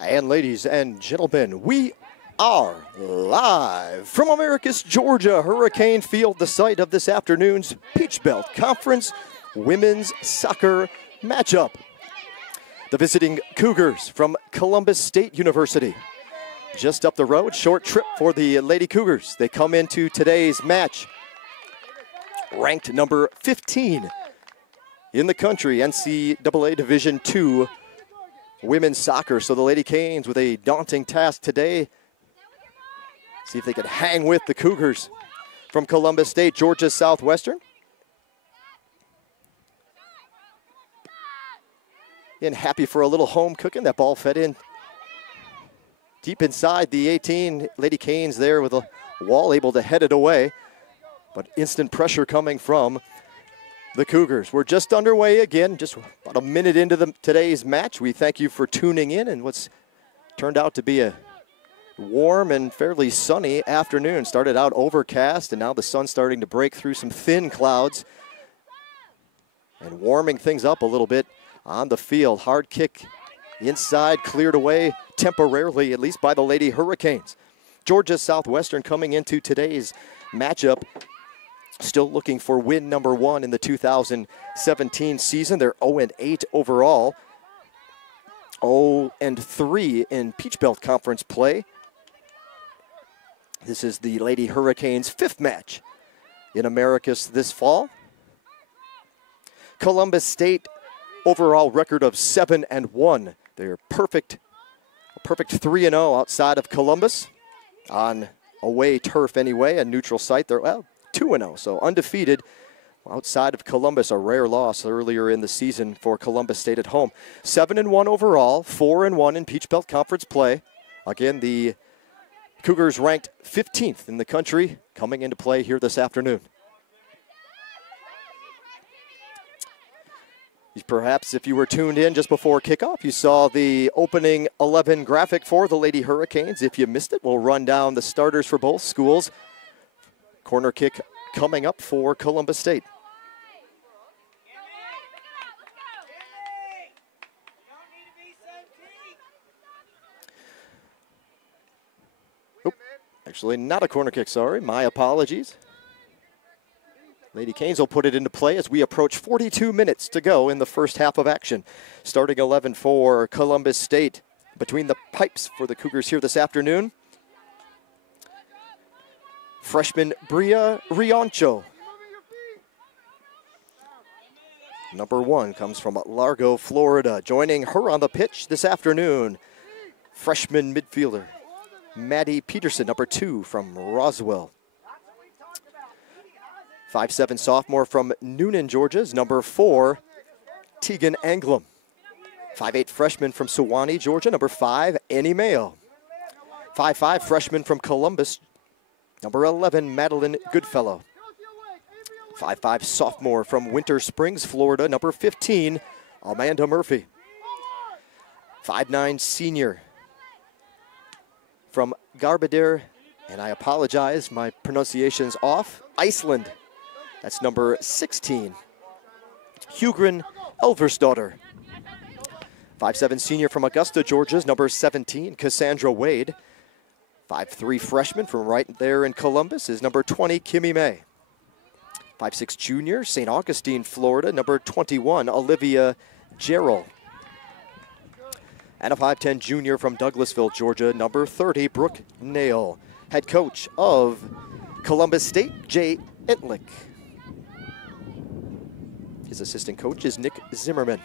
And ladies and gentlemen, we are live from Americus, Georgia, Hurricane Field, the site of this afternoon's Peach Belt Conference women's soccer matchup. The visiting Cougars from Columbus State University. Just up the road, short trip for the Lady Cougars. They come into today's match ranked number 15 in the country, NCAA Division II women's soccer. So the Lady Canes with a daunting task today. See if they can hang with the Cougars from Columbus State, Georgia Southwestern. And happy for a little home cooking. That ball fed in deep inside the 18. Lady Canes there with a wall, able to head it away. But instant pressure coming from the Cougars. We're just underway again, just about a minute into today's match. We thank you for tuning in and what's turned out to be a warm and fairly sunny afternoon. Started out overcast, and now the sun's starting to break through some thin clouds and warming things up a little bit on the field. Hard kick inside, cleared away temporarily, at least by the Lady Hurricanes. Georgia Southwestern coming into today's matchup still looking for win number 1 in the 2017 season. They're 0-8 overall, 0-3 in Peach Belt Conference play. This is the Lady Hurricanes' 5th match in Americus this fall. Columbus State overall record of 7-1. They're a perfect 3-0 outside of Columbus on away turf anyway, a neutral site. They're 2-0, so undefeated outside of Columbus. A rare loss earlier in the season for Columbus State at home. 7-1 overall, 4-1 in Peach Belt Conference play. Again, the Cougars ranked 15th in the country coming into play here this afternoon. Perhaps if you were tuned in just before kickoff, you saw the opening 11 graphic for the Lady Hurricanes. If you missed it, we'll run down the starters for both schools. Corner kick coming up for Columbus State. Oh, actually not a corner kick, sorry. My apologies. Lady Canes will put it into play as we approach 42 minutes to go in the first half of action. Starting 11 for Columbus State. Between the pipes for the Cougars here this afternoon, freshman Bria Riancho. Number 1 comes from Largo, Florida. Joining her on the pitch this afternoon, freshman midfielder Maddie Peterson, number 2 from Roswell. 5'7" sophomore from Noonan, Georgia is number 4, Tegan Anglum. 5'8" freshman from Sewanee, Georgia, number 5, Annie Mayo. 5'5" freshman from Columbus, number 11, Madeline Goodfellow. 5'5" sophomore from Winter Springs, Florida, number 15, Amanda Murphy. 5'9" senior from Garbadir, and I apologize, my pronunciation's off, Iceland. That's number 16, Hugrun Elversdottir. 5'7" senior from Augusta, Georgia's number 17, Cassandra Wade. 5'3" freshman from right there in Columbus is number 20, Kimmy May. 5'6" junior, St. Augustine, Florida, number 21, Olivia Gerald. And a 5'10" junior from Douglasville, Georgia, number 30, Brooke Nail. Head coach of Columbus State, Jay Entlick. His assistant coach is Nick Zimmerman.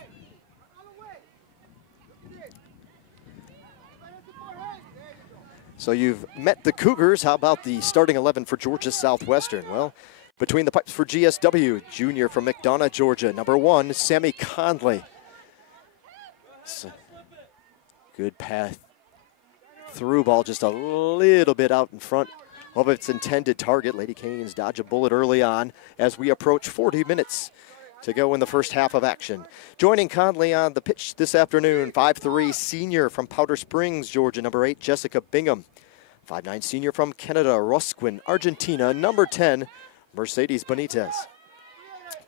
So you've met the Cougars. How about the starting 11 for Georgia Southwestern? Well, between the pipes for GSW, junior from McDonough, Georgia, number 1, Sammy Conley. So, good path through ball, just a little bit out in front of its intended target. Lady Canes dodge a bullet early on as we approach 40 minutes to go in the first half of action. Joining Conley on the pitch this afternoon, 5'3" senior from Powder Springs, Georgia, number 8, Jessica Bingham. 5'9" senior from Canada, Rosquin, Argentina, number 10, Mercedes Benitez.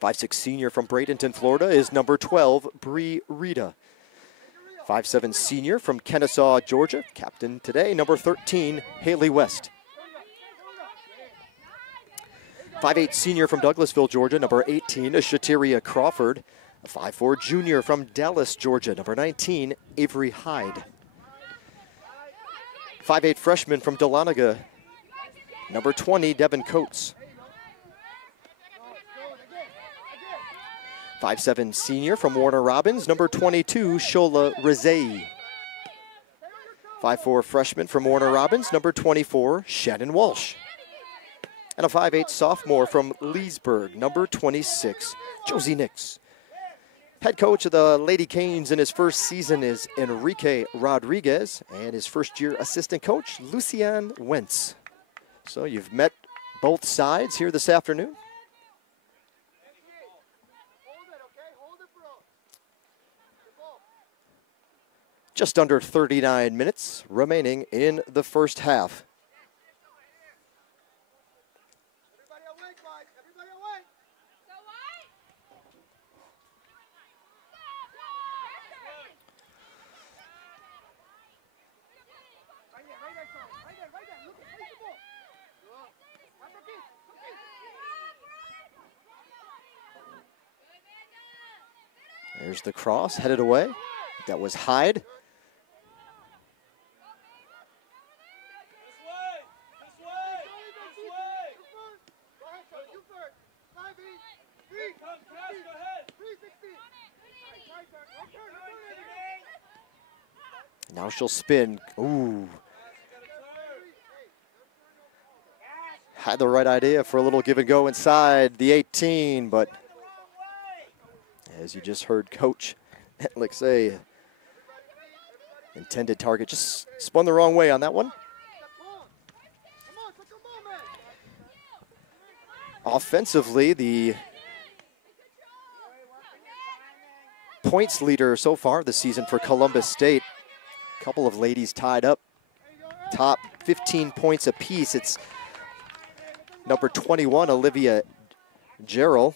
5'6" senior from Bradenton, Florida is number 12, Bree Rita. 5'7" senior from Kennesaw, Georgia. Captain today, number 13, Haley West. 5'8" senior from Douglasville, Georgia, number 18, Shateria Crawford. A 5'4" junior from Dallas, Georgia, number 19, Avery Hyde. 5'8" freshman from Dahlonega, number 20, Devin Coates. 5'7" senior from Warner Robins, number 22, Shola Rizei. 5'4" freshman from Warner Robins, number 24, Shannon Walsh. And a 5'8" sophomore from Leesburg, number 26, Josie Nix. Head coach of the Lady Canes in his first season is Enrique Rodriguez, and his first-year assistant coach, Lucian Wentz. So you've met both sides here this afternoon. Just under 39 minutes remaining in the first half. There's the cross, headed away. That was Hyde. Now she'll spin. Ooh. Had the right idea for a little give and go inside the 18, but as you just heard Coach Etlick say, intended target just spun the wrong way on that one. Offensively, the points leader so far this season for Columbus State. A couple of ladies tied up, top 15 points apiece. It's number 21, Olivia Gerald.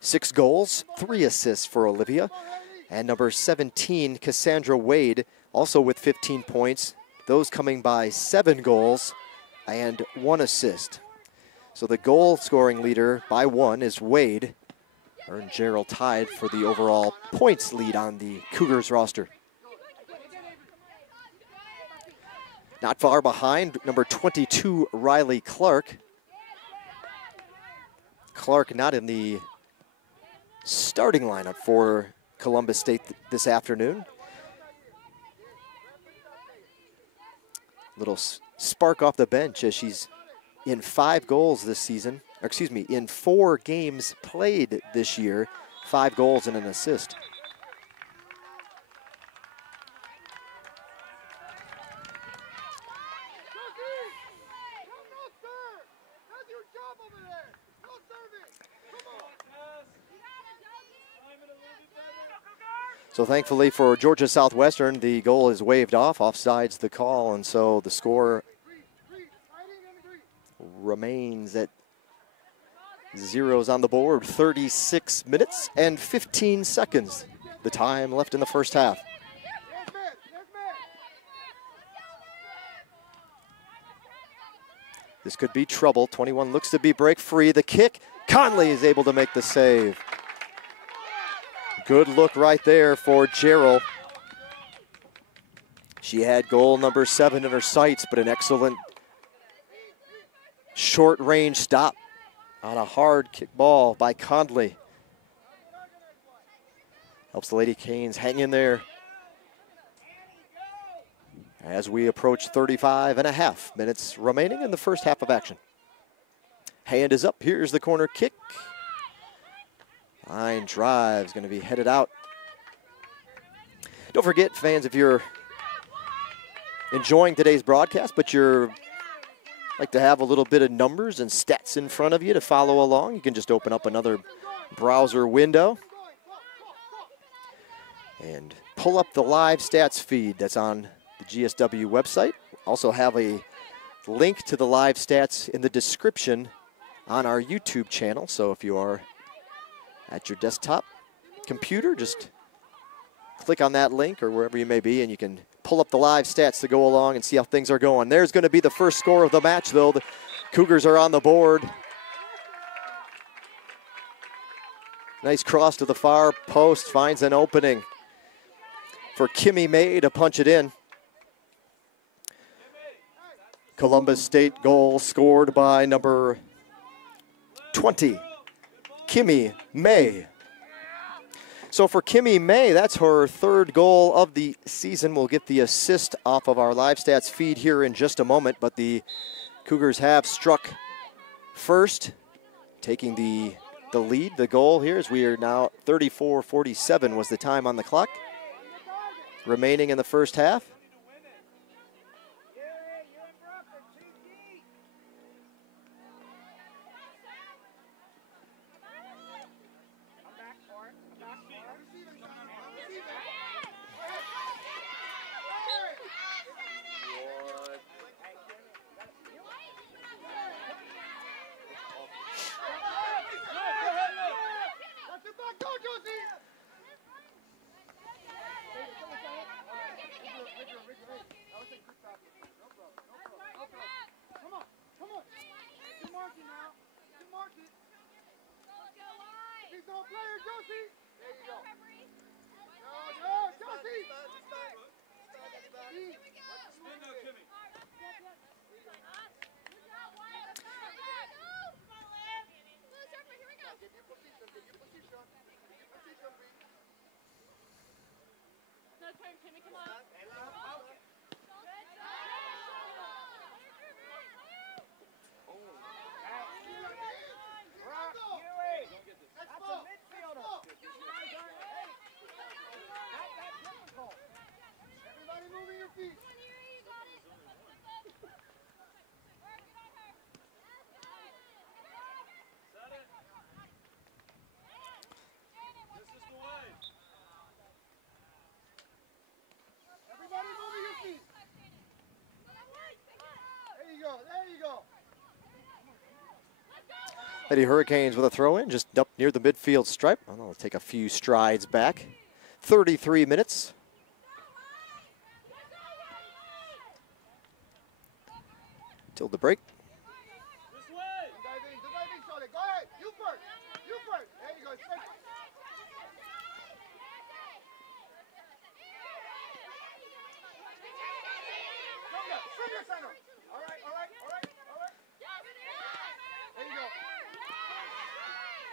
6 goals, 3 assists for Olivia. And number 17, Cassandra Wade, also with 15 points. Those coming by 7 goals and 1 assist. So the goal scoring leader by 1 is Wade. Her and Gerald tied for the overall points lead on the Cougars roster. Not far behind, number 22, Riley Clark. Clark not in the starting lineup for Columbus State this afternoon. Little spark off the bench as she's in 5 goals this season, or excuse me, in 4 games played this year, 5 goals and an assist. So thankfully for Georgia Southwestern, the goal is waved off, offsides the call, and so the score remains at 0s on the board. 36 minutes and 15 seconds, the time left in the first half. This could be trouble. 21 looks to be break free. The kick, Conley is able to make the save. Good look right there for Gerald. She had goal number 7 in her sights, but an excellent short range stop on a hard kick ball by Conley. Helps the Lady Canes hang in there as we approach 35.5 minutes remaining in the first half of action. Hand is up. Here's the corner kick. Line drive is going to be headed out. Don't forget, fans, if you're enjoying today's broadcast, but you're like to have a little bit of numbers and stats in front of you to follow along, you can just open up another browser window and pull up the live stats feed that's on the GSW website. Also have a link to the live stats in the description on our YouTube channel. So if you are at your desktop computer, just click on that link or wherever you may be, and you can pull up the live stats to go along and see how things are going. There's going to be the first score of the match, though. The Cougars are on the board. Nice cross to the far post, finds an opening for Kimmy May to punch it in. Columbus State goal scored by number 20, Kimmy May. So for Kimmy May, that's her third goal of the season. We'll get the assist off of our live stats feed here in just a moment, but the Cougars have struck first, taking the lead. The goal here is we are now 34-47 was the time on the clock remaining in the first half. Lady Hurricanes with a throw-in, just up near the midfield stripe. I'll take a few strides back. 33 minutes. Till the break.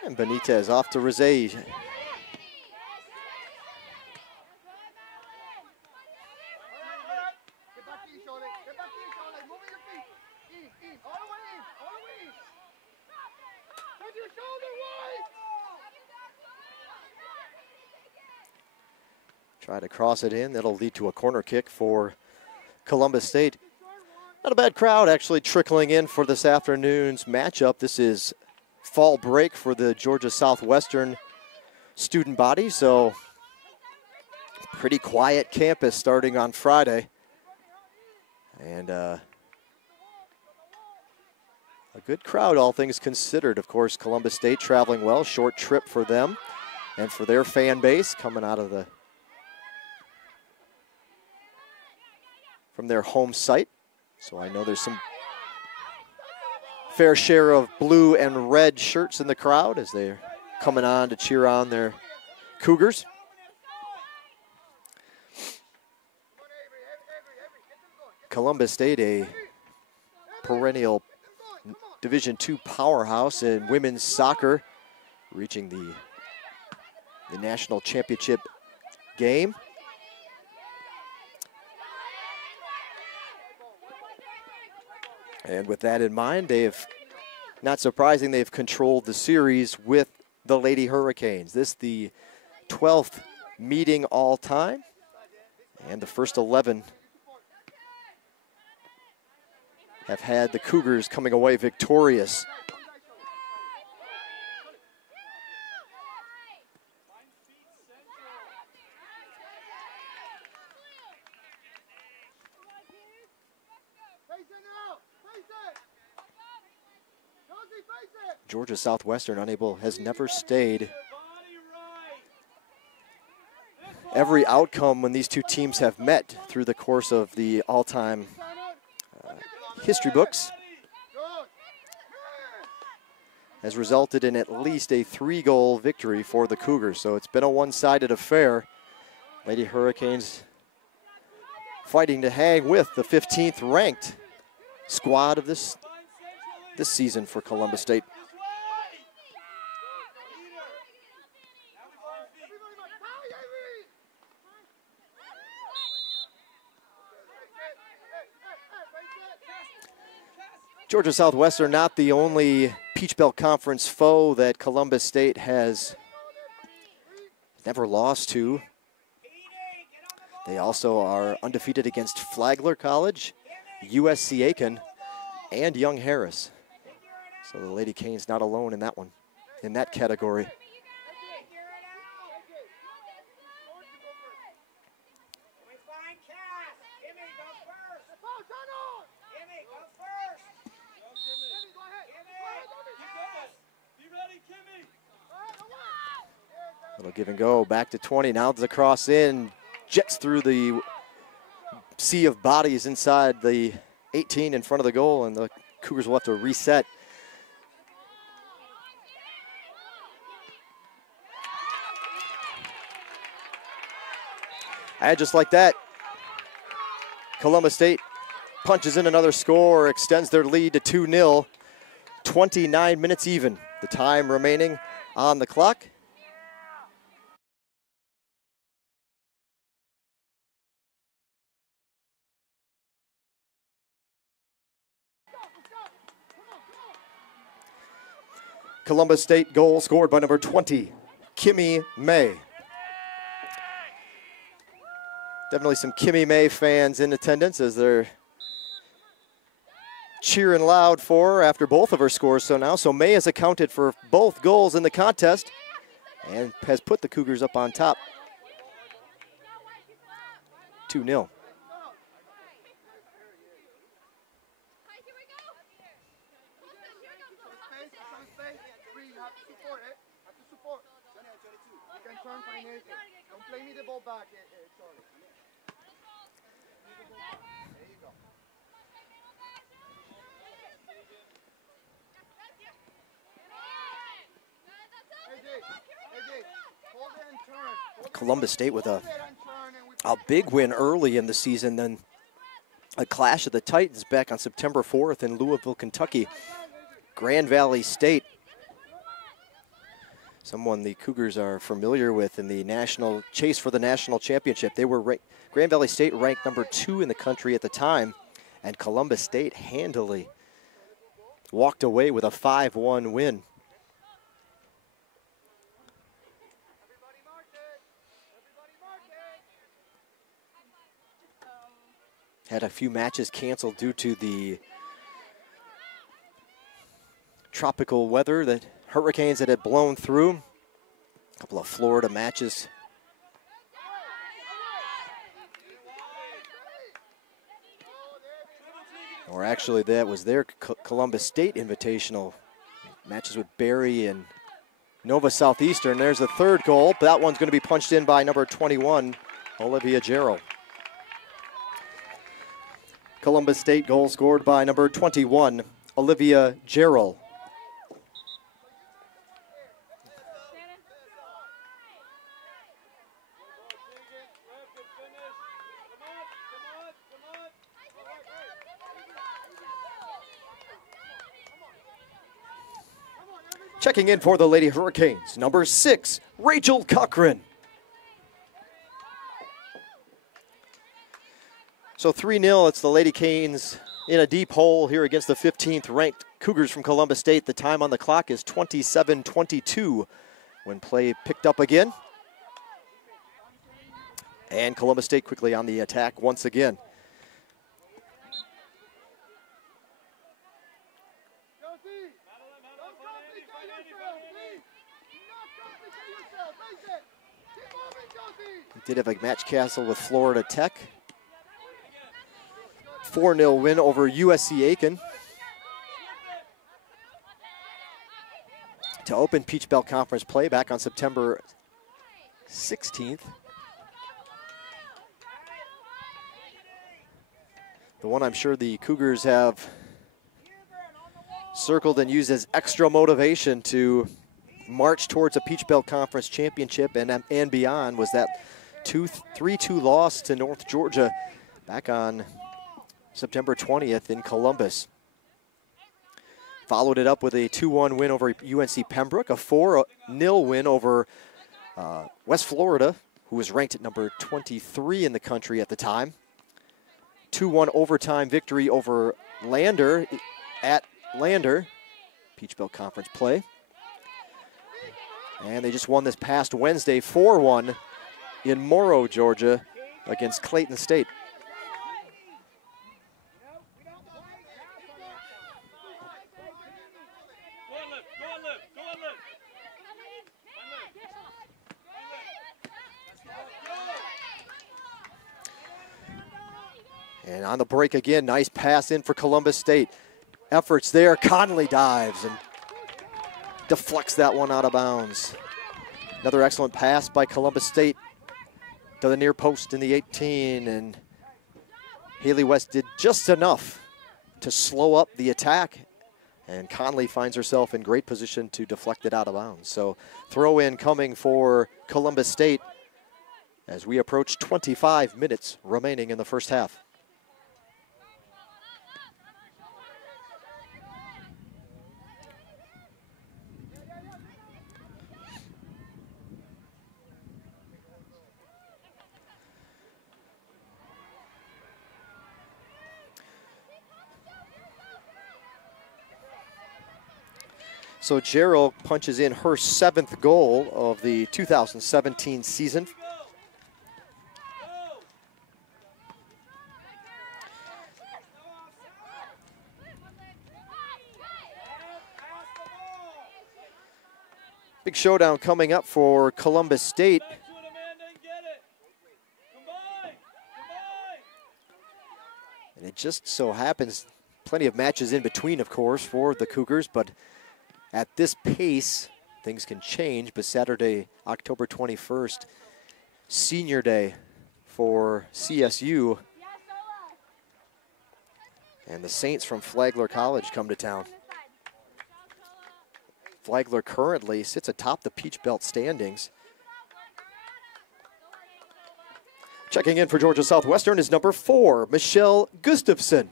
And Benitez off to Rizay. Try to cross it in. That'll lead to a corner kick for Columbus State. Not a bad crowd actually trickling in for this afternoon's matchup. This is fall break for the Georgia Southwestern student body, so pretty quiet campus starting on Friday. And a good crowd, all things considered. Of course, Columbus State traveling well, short trip for them and for their fan base coming out of from their home site. So I know there's some fair share of blue and red shirts in the crowd as they're coming on to cheer on their Cougars. Columbus State, a perennial Division II powerhouse in women's soccer, reaching the national championship game. And with that in mind, not surprising, they've controlled the series with the Lady Hurricanes. This the 12th meeting all time, and the first 11 have had the Cougars coming away victorious. Georgia Southwestern has never stayed every outcome when these two teams have met through the course of the all-time history books has resulted in at least a 3-goal victory for the Cougars. So it's been a one-sided affair. Lady Hurricanes fighting to hang with the 15th ranked squad of this season for Columbus State. Georgia Southwestern not the only Peach Belt Conference foe that Columbus State has never lost to. They also are undefeated against Flagler College, USC Aiken, and Young Harris. So the Lady Canes not alone in that one, in that category. Little give and go, back to 20. Now the cross in, jets through the sea of bodies inside the 18 in front of the goal, and the Cougars will have to reset. And just like that, Columbus State punches in another score, extends their lead to 2-0. 29 minutes even, the time remaining on the clock. Columbus State goal scored by number 20, Kimmy May. Definitely some Kimmy May fans in attendance as they're cheering loud for her after both of her scores. So May has accounted for both goals in the contest and has put the Cougars up on top. 2-0. Don't play me the ball back, Charlie. There you go. Hold it and turn. Columbus State with a big win early in the season, then a clash of the Titans back on September 4th in Louisville, Kentucky. Grand Valley State, someone the Cougars are familiar with in the national chase for the national championship. They were Grand Valley State ranked number 2 in the country at the time, and Columbus State handily walked away with a 5-1 win. Had a few matches canceled due to the tropical weather that hurricanes that had blown through. A couple of Florida matches. Or actually, that was their Columbus State Invitational. Matches with Barry and Nova Southeastern. There's the third goal. That one's going to be punched in by number 21, Olivia Jarrell. Columbus State goal scored by number 21, Olivia Jarrell. Checking in for the Lady Hurricanes, number 6, Rachel Cochran. So 3-0, it's the Lady Canes in a deep hole here against the 15th ranked Cougars from Columbus State. The time on the clock is 27:22 when play picked up again. And Columbus State quickly on the attack once again. We did have a match castle with Florida Tech. 4-0 win over USC Aiken to open Peach Belt Conference play back on September 16th. The one I'm sure the Cougars have circled and used as extra motivation to march towards a Peach Belt Conference championship and beyond was that 3-2 loss to North Georgia back on September 20th in Columbus. Followed it up with a 2-1 win over UNC Pembroke, a 4-0 win over West Florida, who was ranked at number 23 in the country at the time. 2-1 overtime victory over Lander at Lander, Peach Belt Conference play. And they just won this past Wednesday 4-1 in Morrow, Georgia against Clayton State. And on the break again, nice pass in for Columbus State. Efforts there, Conley dives and deflects that one out of bounds. Another excellent pass by Columbus State to the near post in the 18, and Haley West did just enough to slow up the attack, and Conley finds herself in great position to deflect it out of bounds. So throw in coming for Columbus State as we approach 25 minutes remaining in the first half. So Gerald punches in her 7th goal of the 2017 season. Big showdown coming up for Columbus State. And it just so happens, plenty of matches in between, of course, for the Cougars, but at this pace, things can change. But Saturday, October 21st, senior day for CSU. And the Saints from Flagler College come to town. Flagler currently sits atop the Peach Belt standings. Checking in for Georgia Southwestern is number 4, Michelle Gustafson.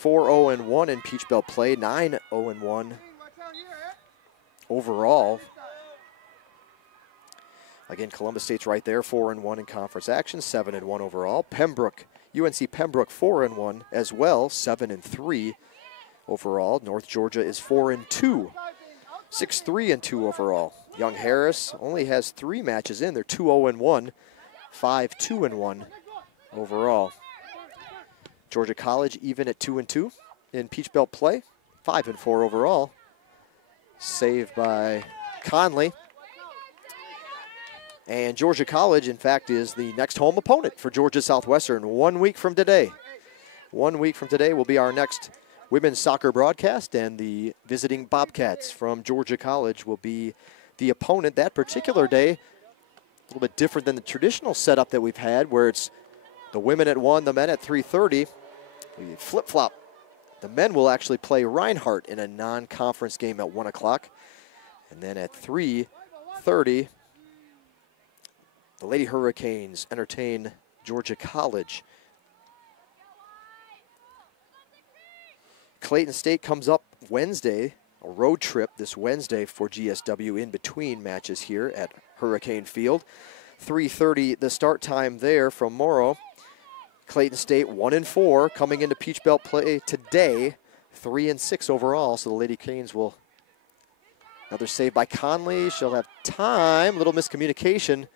4-0-1 in Peach Belt play, 9-0-1 overall. Again, Columbus State's right there, 4-1 in conference action, 7-1 overall. Pembroke, UNC Pembroke, 4-1 as well, 7-3 overall. North Georgia is 4-2, 6-3-2 overall. Young Harris only has 3 matches in. They're 2-0-1, 5-2-1 overall. Georgia College even at 2-2 in Peach Belt play, 5-4 overall. Saved by Conley. And Georgia College, in fact, is the next home opponent for Georgia Southwestern 1 week from today. 1 week from today will be our next women's soccer broadcast, and the visiting Bobcats from Georgia College will be the opponent that particular day. A little bit different than the traditional setup that we've had, where it's the women at 1, the men at 3:30. We flip-flop. The men will actually play Reinhardt in a non-conference game at 1 o'clock. And then at 3:30, the Lady Hurricanes entertain Georgia College. Clayton State comes up Wednesday, a road trip this Wednesday for GSW in between matches here at Hurricane Field. 3:30 the start time there from Morrow. Clayton State 1-4 coming into Peach Belt play today, 3-6 overall. So the Lady Canes will, another save by Conley. She'll have time, little miscommunication.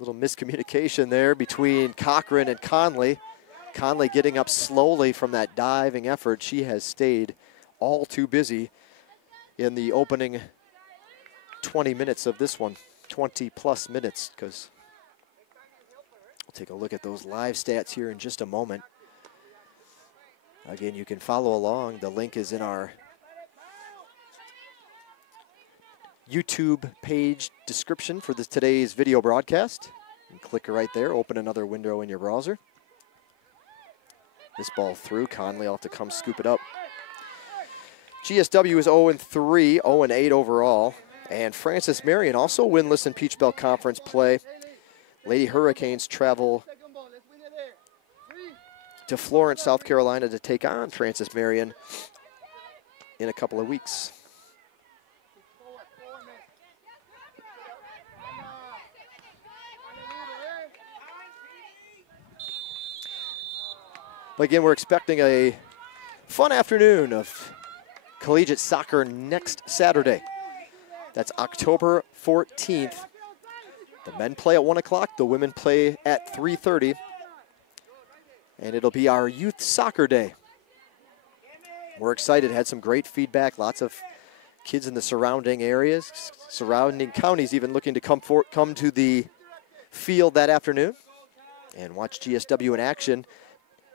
Little miscommunication there between Cochran and Conley. Conley getting up slowly from that diving effort. She has stayed all too busy in the opening 20 minutes of this one, 20 plus minutes, because we'll take a look at those live stats here in just a moment. Again, you can follow along. The link is in our YouTube page description for today's video broadcast. And click right there, open another window in your browser. This ball through, Conley will have to come scoop it up. GSW is 0-3, 0-8 overall. And Francis Marion also winless in Peach Belt Conference play. Lady Hurricanes travel to Florence, South Carolina to take on Francis Marion in a couple of weeks. But again, we're expecting a fun afternoon of collegiate soccer next Saturday. That's October 14th. The men play at 1 o'clock, the women play at 3:30. And it'll be our youth soccer day. We're excited, had some great feedback, lots of kids in the surrounding areas, surrounding counties even looking to come to the field that afternoon and watch GSW in action,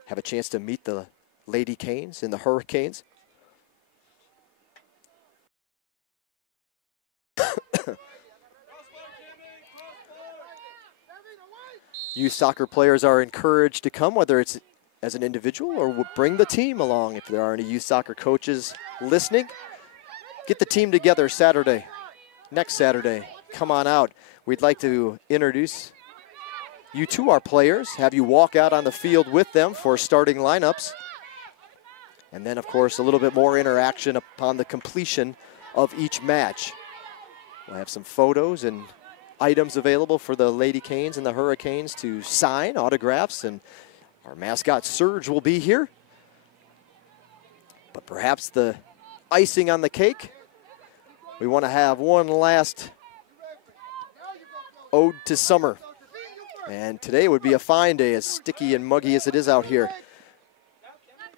have a chance to meet the Lady Canes and the Hurricanes. Youth soccer players are encouraged to come, whether it's as an individual or bring the team along. If there are any youth soccer coaches listening, get the team together Saturday, next Saturday. Come on out. We'd like to introduce you to our players, have you walk out on the field with them for starting lineups. And then, of course, a little bit more interaction upon the completion of each match. We'll have some photos and items available for the Lady Canes and the Hurricanes to sign, autographs, and our mascot Surge will be here. But perhaps the icing on the cake, we want to have one last ode to summer. And today would be a fine day, as sticky and muggy as it is out here.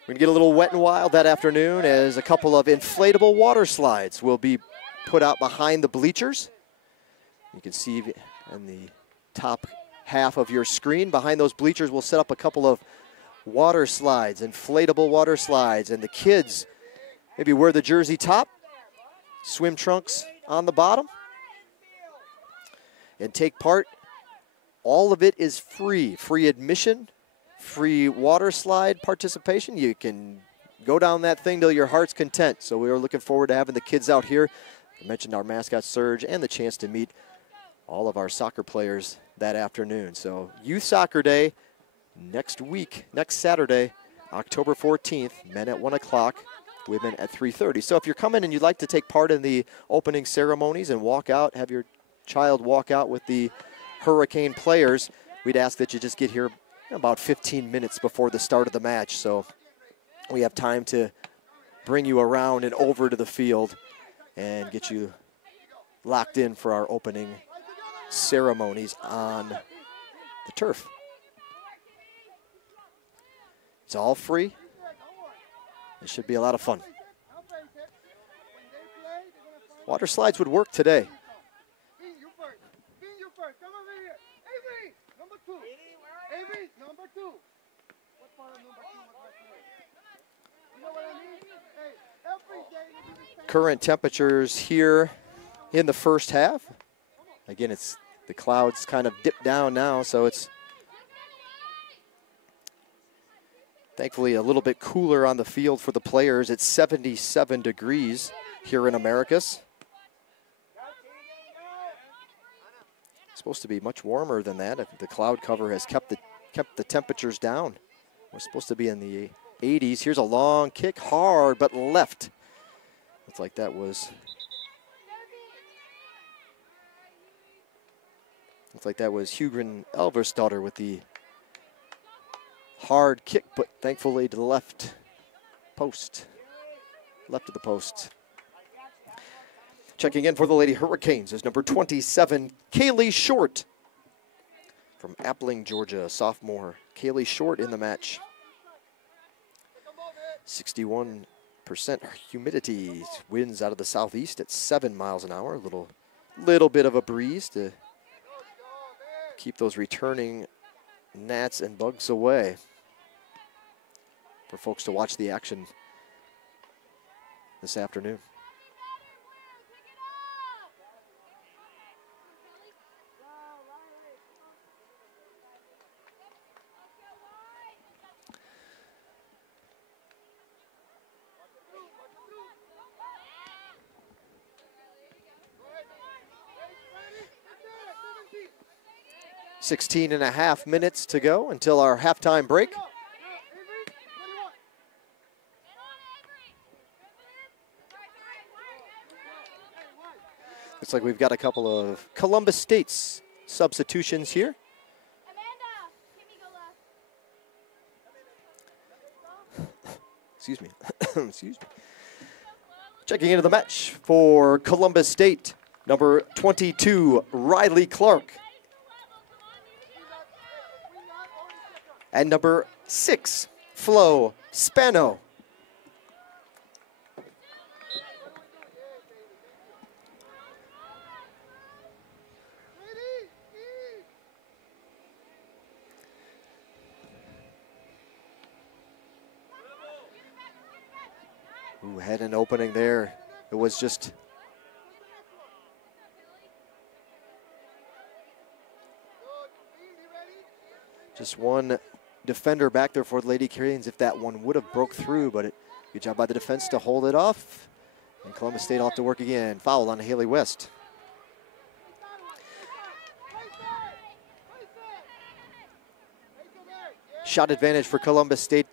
We're going to get a little wet and wild that afternoon as a couple of inflatable water slides will be put out behind the bleachers. You can see in the top half of your screen, behind those bleachers, we'll set up a couple of water slides, inflatable water slides, and the kids maybe wear the jersey top, swim trunks on the bottom, and take part. All of it is free admission, free water slide participation. You can go down that thing till your heart's content. So we are looking forward to having the kids out here. I mentioned our mascot Surge and the chance to meet all of our soccer players that afternoon. So Youth Soccer Day next week, next Saturday, October 14th, men at 1 o'clock, women at 3:30. So if you're coming and you'd like to take part in the opening ceremonies and walk out, have your child walk out with the Hurricane players, we'd ask that you just get here about 15 minutes before the start of the match. So we have time to bring you around and over to the field and get you locked in for our opening ceremonies on the turf. It's all free. It should be a lot of fun. Water slides would work today. Current temperatures here in the first half. Again, it's the clouds kind of dip down now, so it's thankfully a little bit cooler on the field for the players. It's 77 degrees here in Americus. It's supposed to be much warmer than that. The cloud cover has kept the temperatures down. We're supposed to be in the 80s. Here's a long kick, hard but left. Looks like that was Hugren Elversdottir with the hard kick, but thankfully to the left post, left of the post. Checking in for the Lady Hurricanes is number 27, Kaylee Short from Appling, Georgia, sophomore. Kaylee Short in the match. 61% humidity, winds out of the southeast at 7 miles an hour. Little bit of a breeze to keep those returning gnats and bugs away for folks to watch the action this afternoon. 16 and a half minutes to go until our halftime break. Looks like we've got a couple of Columbus State's substitutions here. Excuse me. Excuse me. Checking into the match for Columbus State, number 22, Riley Clark. And number 6, Flo Spano. Who had an opening there. It was just one defender back there for the Lady Canes if that one would have broke through, but good job by the defense to hold it off. And Columbus State will have to work again. Foul on Haley West. Shot advantage for Columbus State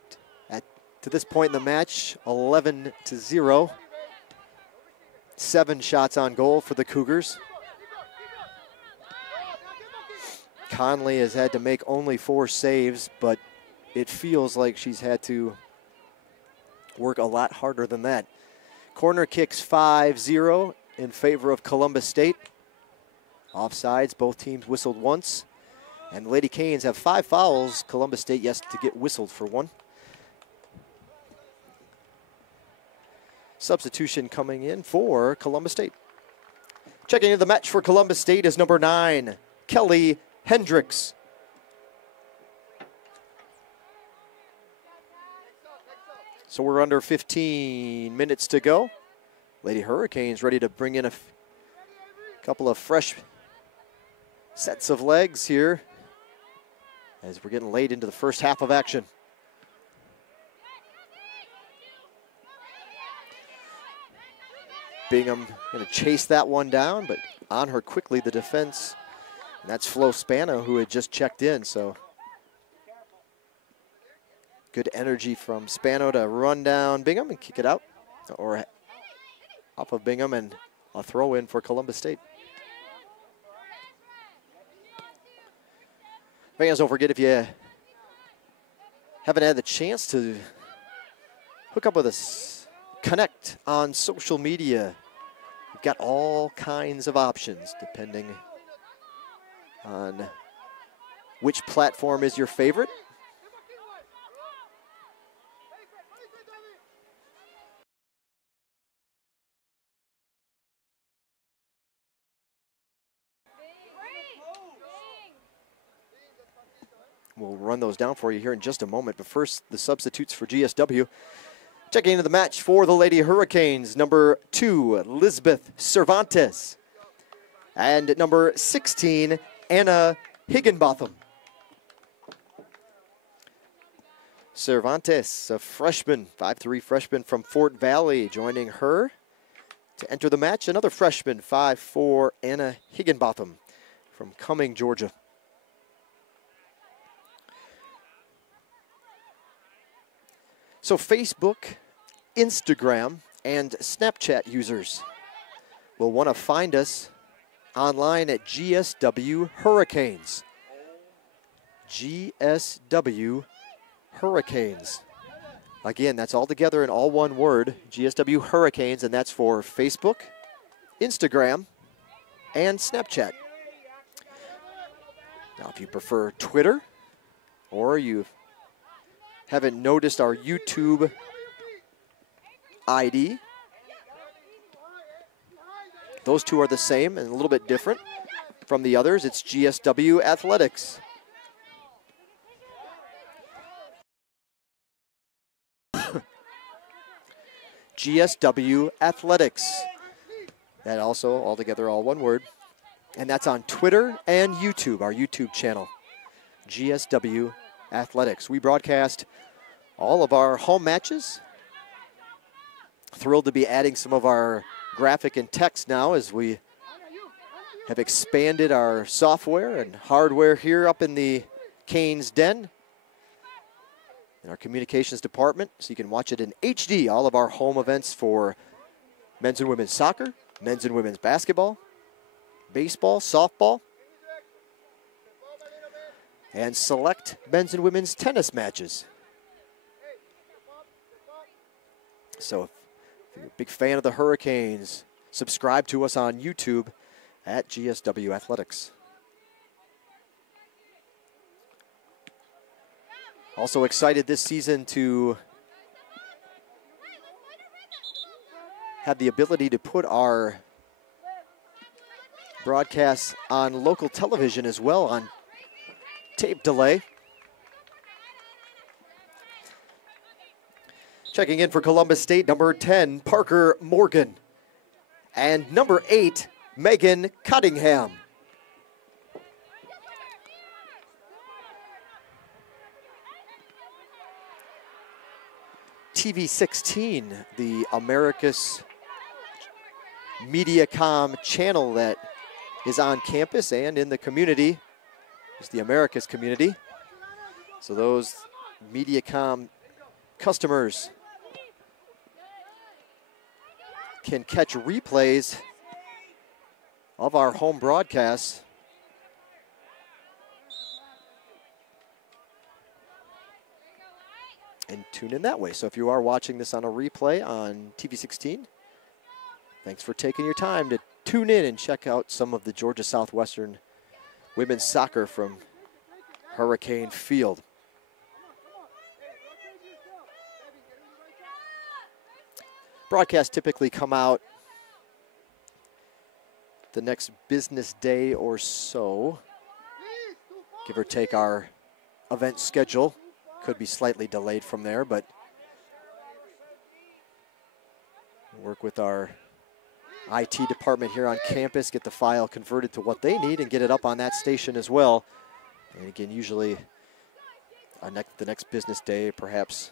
to this point in the match, 11-0. 7 shots on goal for the Cougars. Conley has had to make only 4 saves, but it feels like she's had to work a lot harder than that. Corner kicks 5-0 in favor of Columbus State. Offsides, both teams whistled once. And the Lady Canes have 5 fouls. Columbus State yet to get whistled for 1. Substitution coming in for Columbus State. Checking into the match for Columbus State is number 9, Kelly Hendricks. So we're under 15 minutes to go. Lady Hurricanes ready to bring in a couple of fresh sets of legs here as we're getting late into the first half of action. Bingham going to chase that one down, but on her quickly, the defense. And that's Flo Spano, who had just checked in, so good energy from Spano to run down Bingham and kick it out, or off of Bingham, and a throw in for Columbus State. Fans, don't forget, if you haven't had the chance to hook up with us, connect on social media. We've got all kinds of options depending on which platform is your favorite. We'll run those down for you here in just a moment, but first the substitutes for GSW. Checking into the match for the Lady Hurricanes, number 2, Lisbeth Cervantes. And number 16, Anna Higginbotham. Cervantes, a freshman, 5'3" freshman from Fort Valley, joining her to enter the match. Another freshman, 5'4", Anna Higginbotham from Cumming, Georgia. So Facebook, Instagram, and Snapchat users will want to find us online at GSW Hurricanes. GSW Hurricanes. Again, that's all together in all one word, GSW Hurricanes, and that's for Facebook, Instagram, and Snapchat. Now, if you prefer Twitter, or you haven't noticed our YouTube ID, those two are the same and a little bit different from the others. It's GSW Athletics. GSW Athletics. That also, all together, all one word. And that's on Twitter and YouTube, our YouTube channel, GSW Athletics. We broadcast all of our home matches. Thrilled to be adding some of our graphic and text now as we have expanded our software and hardware here up in the Canes Den in our communications department, so you can watch it in HD, all of our home events for men's and women's soccer, men's and women's basketball, baseball, softball, and select men's and women's tennis matches. So if you're a big fan of the Hurricanes, subscribe to us on YouTube at GSW Athletics. Also excited this season to have the ability to put our broadcasts on local television as well on tape delay. Checking in for Columbus State, number 10, Parker Morgan. And number 8, Megan Cottingham. TV 16, the Americas Mediacom channel that is on campus and in the community, is the Americas community. So those Mediacom customers can catch replays of our home broadcasts and tune in that way. So if you are watching this on a replay on TV 16, thanks for taking your time to tune in and check out some of the Georgia Southwestern women's soccer from Hurricane Field. Broadcasts typically come out the next business day or so, give or take. Our event schedule could be slightly delayed from there, but work with our IT department here on campus, get the file converted to what they need and get it up on that station as well. And again, usually the next business day, perhaps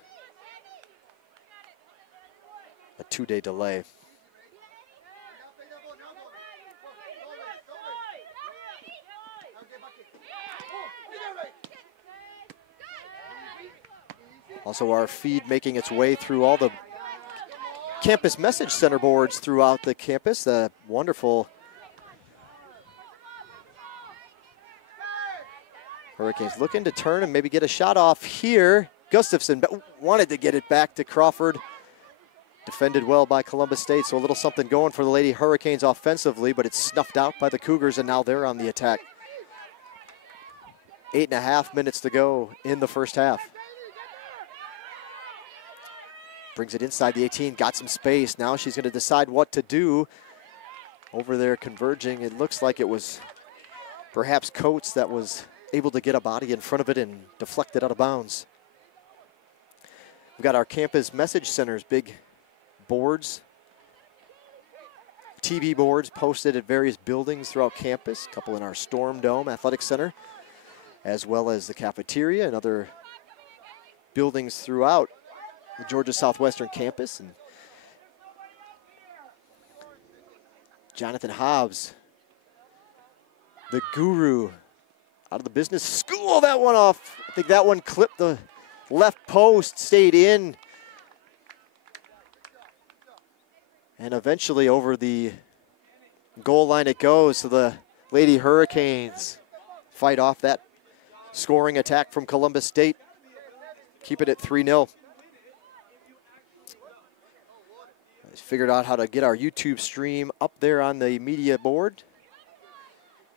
a 2-day delay. Also, our feed making its way through all the campus message center boards throughout the campus. The wonderful Hurricanes looking to turn and maybe get a shot off here. Gustafson wanted to get it back to Crawford. Defended well by Columbus State, so a little something going for the Lady Hurricanes offensively, but it's snuffed out by the Cougars, and now they're on the attack. 8.5 minutes to go in the first half. Brings it inside the 18, got some space. Now she's going to decide what to do. Over there converging, it looks like it was perhaps Coates that was able to get a body in front of it and deflect it out of bounds. We've got our campus message centers, big boards, TV boards posted at various buildings throughout campus, a couple in our Storm Dome Athletic Center, as well as the cafeteria and other buildings throughout the Georgia Southwestern campus. And Jonathan Hobbs, the guru, out of the business school. That one off. I think that one clipped the left post, stayed in, and eventually over the goal line it goes. So the Lady Hurricanes fight off that scoring attack from Columbus State. Keep it at 3-0. Figured out how to get our YouTube stream up there on the media board.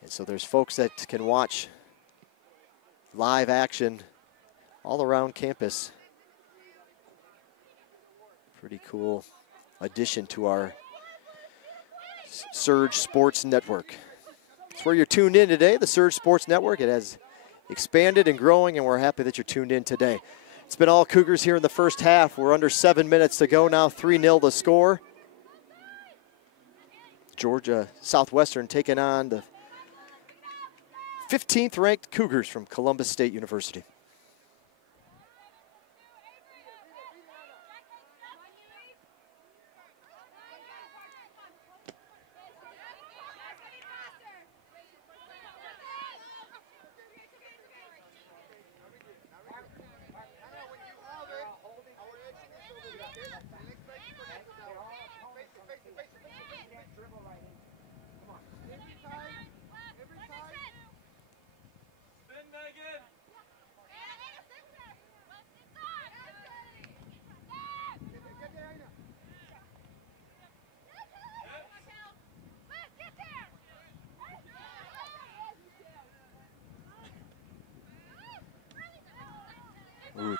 And so there's folks that can watch live action all around campus. Pretty cool addition to our Surge Sports Network. It's where you're tuned in today, the Surge Sports Network. It has expanded and growing, and we're happy that you're tuned in today. It's been all Cougars here in the first half. We're under 7 minutes to go now, 3-0 to score. Georgia Southwestern taking on the 15th ranked Cougars from Columbus State University.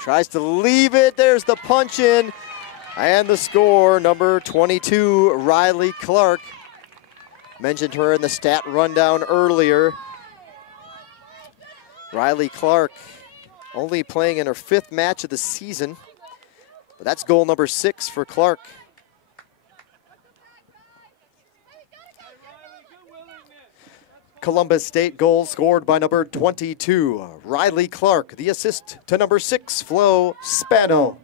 tries to leave it. There's the punch in. And the score, number 22, Riley Clark. Mentioned her in the stat rundown earlier. Riley Clark only playing in her 5th match of the season. But that's goal number 6 for Clark. Columbus State goal scored by number 22, Riley Clark. The assist to number 6, Flo Spano.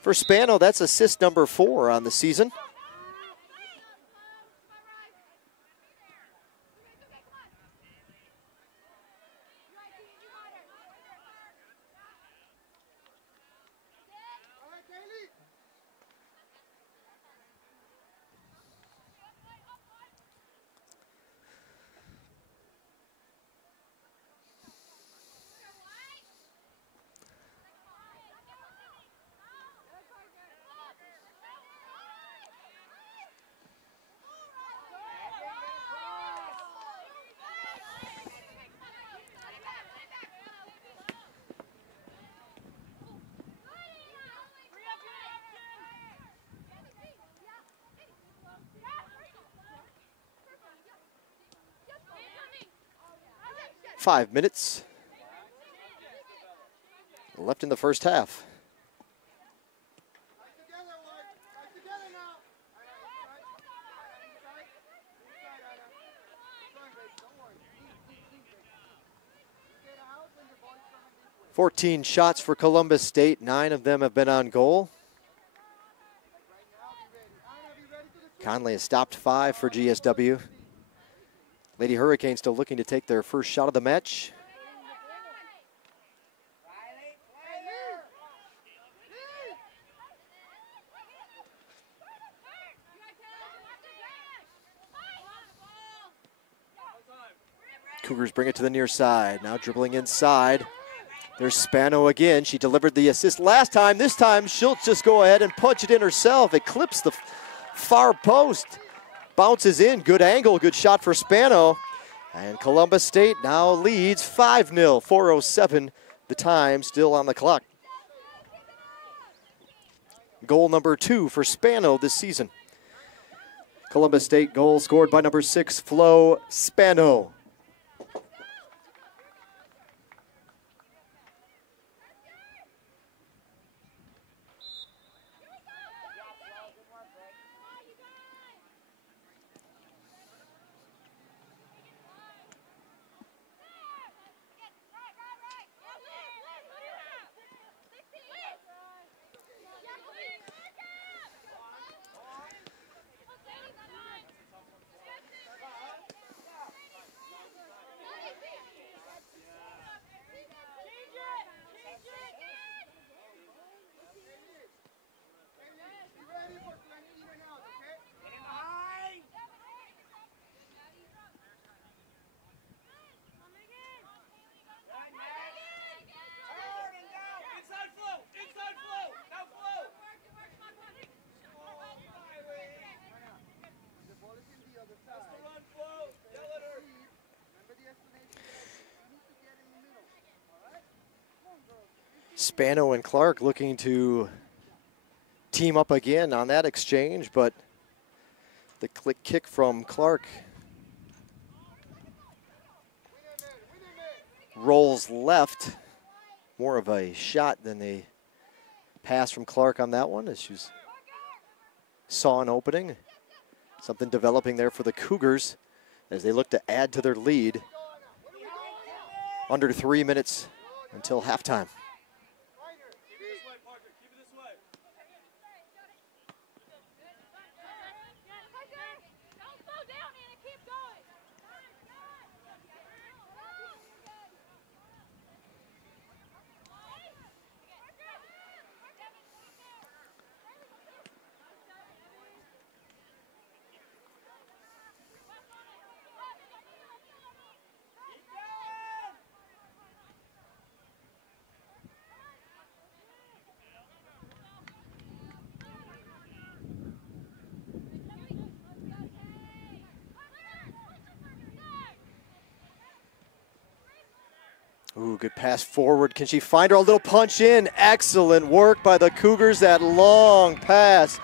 For Spano, that's assist number 4 on the season. Five minutes left in the first half. Anna, 14 shots for Columbus State. 9 of them have been on goal. Conley has stopped 5 for GSW. Lady Hurricanes still looking to take their first shot of the match. Cougars bring it to the near side. Now dribbling inside. There's Spano again. She delivered the assist last time. This time she'll just go ahead and punch it in herself. It clips the far post. Bounces in, good angle, good shot for Spano. And Columbus State now leads 5-0, 4:07 the time, still on the clock. Goal number 2 for Spano this season. Columbus State goal scored by number 6, Flo Spano. Spano and Clark looking to team up again on that exchange, but the click kick from Clark rolls left. More of a shot than a pass from Clark on that one, as she saw an opening. Something developing there for the Cougars as they look to add to their lead. Under 3 minutes until halftime. good pass forward. Can she find her? A little punch in. Excellent work by the Cougars. That long pass.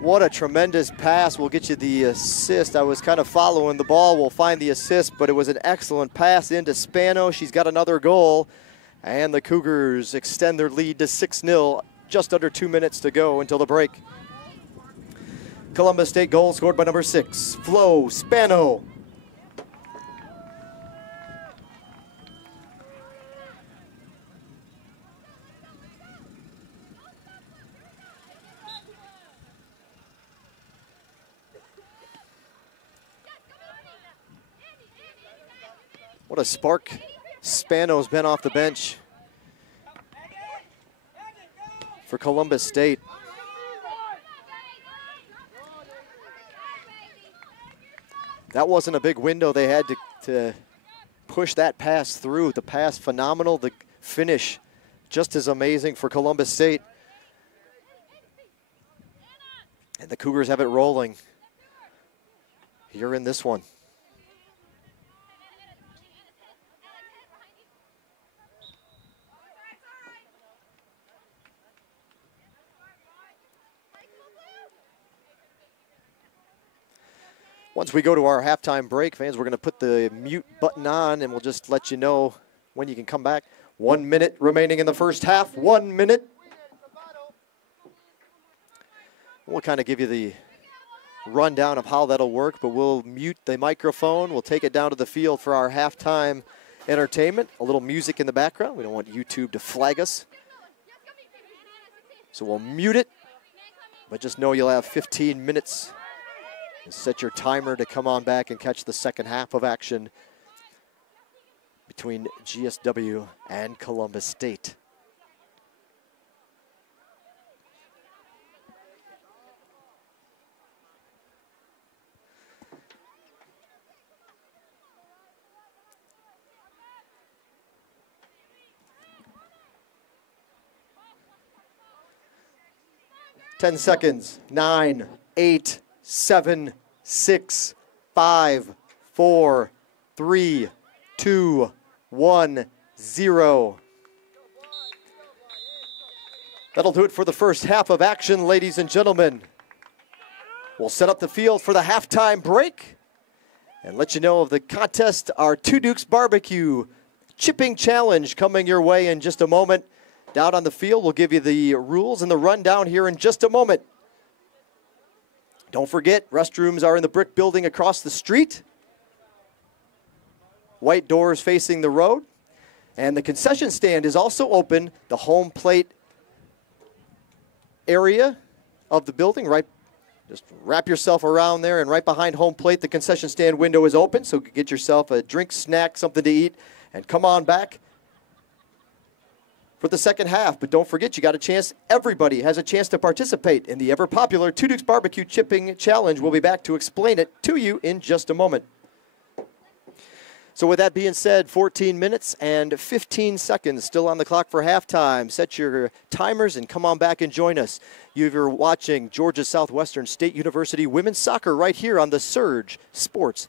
What a tremendous pass. Will get you the assist. I was kind of following the ball. We'll find the assist, but it was an excellent pass into Spano. She's got another goal. And the Cougars extend their lead to 6-0. Just under 2 minutes to go until the break. Columbus State goal scored by number 6, Flo Spano. What a spark Spano's been off the bench for Columbus State. That wasn't a big window. They had to push that pass through. The pass phenomenal. The finish just as amazing for Columbus State. And the Cougars have it rolling here in this one. Once we go to our halftime break, fans, we're going to put the mute button on, and we'll just let you know when you can come back. 1 minute remaining in the first half. 1 minute. We'll kind of give you the rundown of how that'll work, but we'll mute the microphone. We'll take it down to the field for our halftime entertainment. A little music in the background. We don't want YouTube to flag us. So we'll mute it, but just know you'll have 15 minutes. Set your timer to come on back and catch the second half of action between GSW and Columbus State. Ten seconds. 9, 8, 7, 6, 5, 4, 3, 2, 1, 0. That'll do it for the first half of action, ladies and gentlemen. We'll set up the field for the halftime break and let you know of the contest, our Two Dukes Barbecue Chipping Challenge coming your way in just a moment. Down on the field, we'll give you the rules and the rundown here in just a moment. Don't forget, restrooms are in the brick building across the street. White doors facing the road. And the concession stand is also open. The home plate area of the building, right? Just wrap yourself around there, and right behind home plate, the concession stand window is open. So get yourself a drink, snack, something to eat, and come on back for the second half. But don't forget, you got a chance. Everybody has a chance to participate in the ever-popular Two Dukes Barbecue Chipping Challenge. We'll be back to explain it to you in just a moment. So with that being said, 14 minutes and 15 seconds still on the clock for halftime. Set your timers and come on back and join us. You're watching Georgia Southwestern State University Women's Soccer right here on the Surge Sports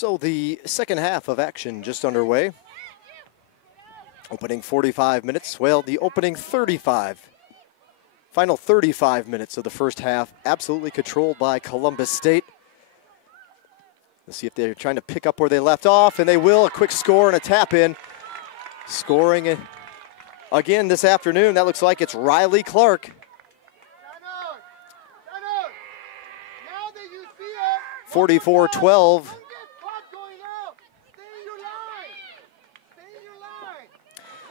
So the second half of action just underway. Opening 45 minutes, well, the opening 35. Final 35 minutes of the first half, absolutely controlled by Columbus State. Let's see if they're trying to pick up where they left off, and they will. A quick score and a tap in. Scoring again this afternoon, that looks like it's Riley Clark. 44-12.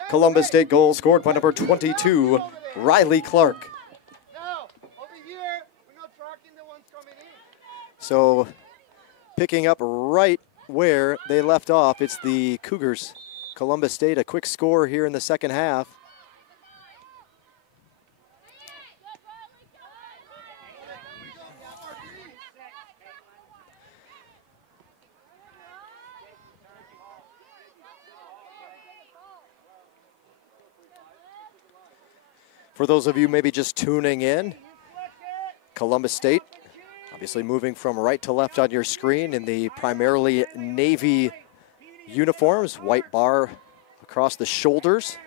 Columbus State goal scored by number 22, Riley Clark. So picking up right where they left off, it's the Cougars. Columbus State, a quick score here in the second half. For those of you maybe just tuning in, Columbus State, obviously moving from right to left on your screen in the primarily navy uniforms, white bar across the shoulders.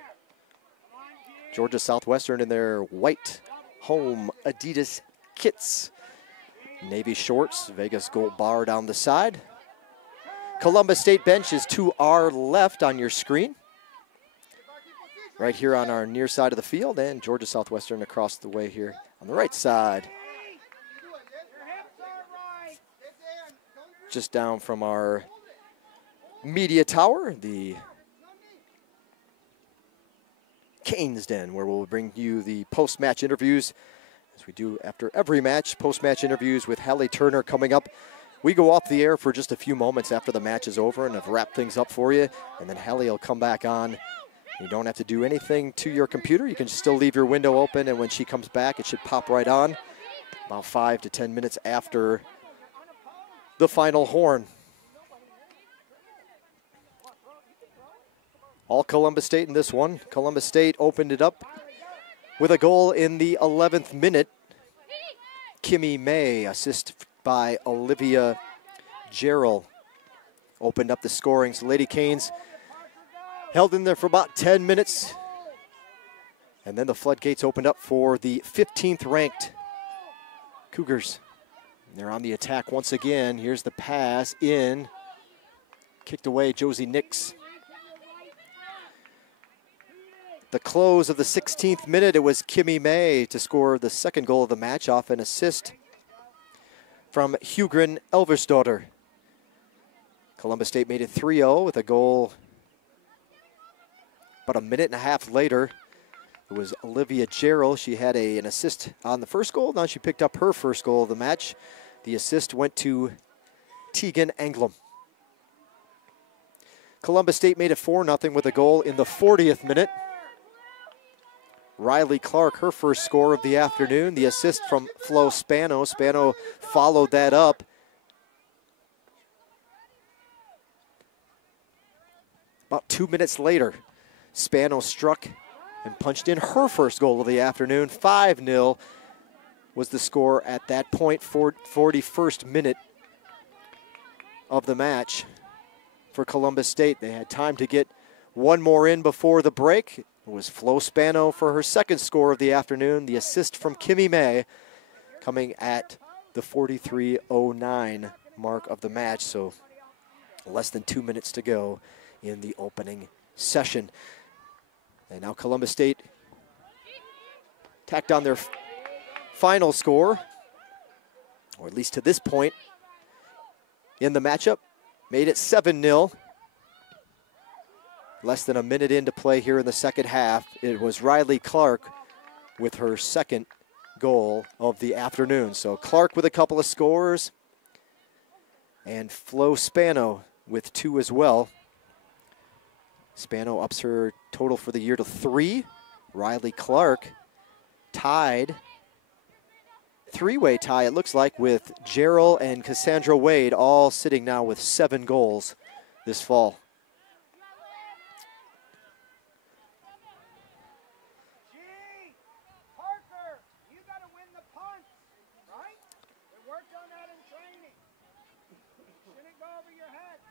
Georgia Southwestern in their white home Adidas kits. Navy shorts, Vegas gold bar down the side. Columbus State bench is to our left on your screen. Right here on our near side of the field, and Georgia Southwestern across the way here on the right side. Just down from our media tower, the Canes Den, where we'll bring you the post-match interviews, as we do after every match. Post-match interviews with Hallie Turner coming up. We go off the air for just a few moments after the match is over and have wrapped things up for you, and then Hallie will come back on. You don't have to do anything to your computer. You can still leave your window open, and when she comes back, it should pop right on about 5 to 10 minutes after the final horn. All Columbus State in this one. Columbus State opened it up with a goal in the 11th minute. Kimmy May, assist by Olivia Gerald, opened up the scoring. So Lady Canes held in there for about 10 minutes. And then the floodgates opened up for the 15th ranked Cougars. And they're on the attack once again. Here's the pass in. Kicked away, Josie Nix. The close of the 16th minute, it was Kimmy May to score the second goal of the match off an assist from Hugren Elversdottir. Columbus State made it 3-0 with a goal about a minute and a half later. It was Olivia Gerald. She had an assist on the first goal. Now she picked up her first goal of the match. The assist went to Tegan Anglem. Columbus State made it 4-0 with a goal in the 40th minute. Riley Clark, her first score of the afternoon. The assist from Flo Spano. Spano followed that up. About 2 minutes later, Spano struck and punched in her first goal of the afternoon. 5-0 was the score at that point, 41st minute of the match for Columbus State. They had time to get one more in before the break. It was Flo Spano for her second score of the afternoon. The assist from Kimmy May coming at the 43:09 mark of the match. So less than 2 minutes to go in the opening session. And now Columbus State tacked on their final score, or at least to this point in the matchup, made it 7-0. Less than a minute into play here in the second half. It was Riley Clark with her second goal of the afternoon. So Clark with a couple of scores, and Flo Spano with 2 as well. Spano ups her total for the year to 3. Riley Clark tied, three-way tie it looks like, with Gerald and Cassandra Wade, all sitting now with 7 goals this fall. Parker, you got to win the punt, right? We worked on that in training. Shouldn't go over your head.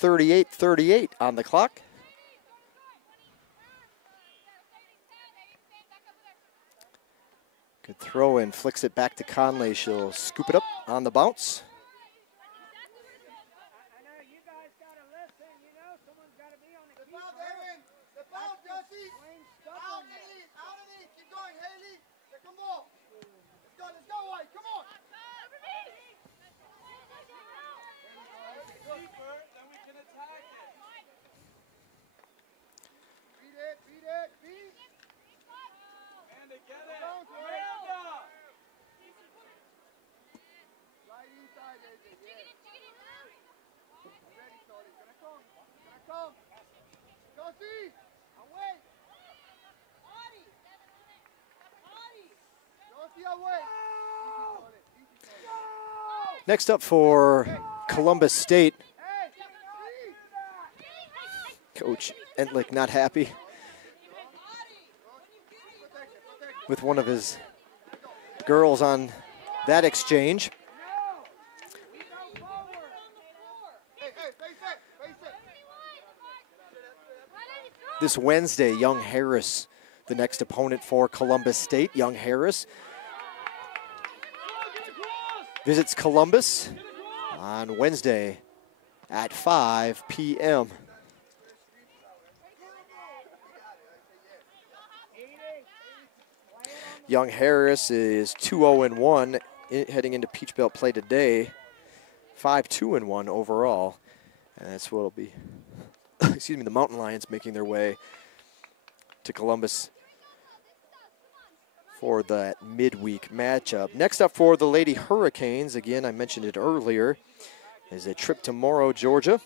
.38 on the clock. Good throw in, flicks it back to Conley. She'll scoop it up on the bounce. I know you guys gotta listen, you know, someone's gotta be on the key. The ball, Jesse! Out and eat, keep going, Haley! Come on! Let's go, White, come on! Deeper, then we can attack it. Beat it! Amanda, get it! Amanda! Right inside, AJ, yeah. Ready, Tony, gonna come. Josie, away! Josie, away! Next up for Columbus State. Coach Entlich not happy with one of his girls on that exchange. This Wednesday, Young Harris, the next opponent for Columbus State. Young Harris visits Columbus on Wednesday at 5 p.m. Young Harris is 2-0-1 heading into Peach Belt play today. 5-2-1 overall. And that's what it'll be. Excuse me, the Mountain Lions making their way to Columbus for that midweek matchup. Next up for the Lady Hurricanes, again, I mentioned it earlier, is a trip to Morrow, Georgia,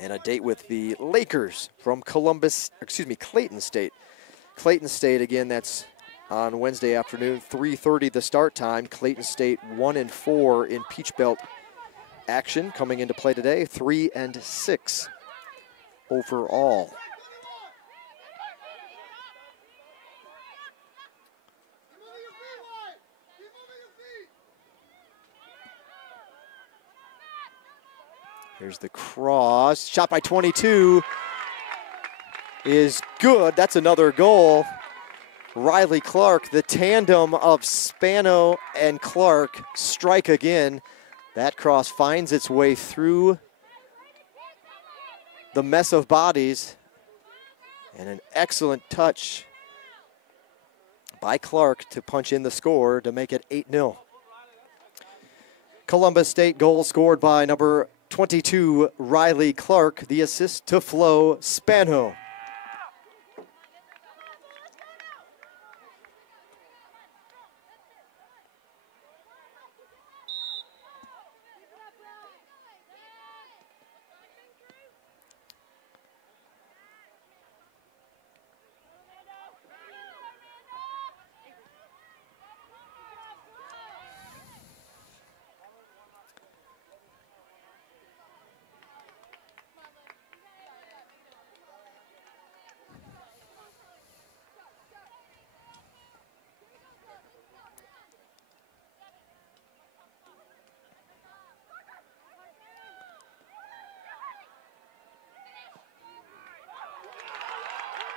and a date with the Lakers from Clayton State. Clayton State, again, that's on Wednesday afternoon, 3:30 the start time. Clayton State 1-4 in Peach Belt action coming into play today, 3-6 overall. Here's the cross, shot by 22 is good. That's another goal. Riley Clark, the tandem of Spano and Clark, strike again. That cross finds its way through the mess of bodies. And an excellent touch by Clark to punch in the score to make it 8-0. Columbus State goal scored by number 22, Riley Clark. The assist to Flo Spano.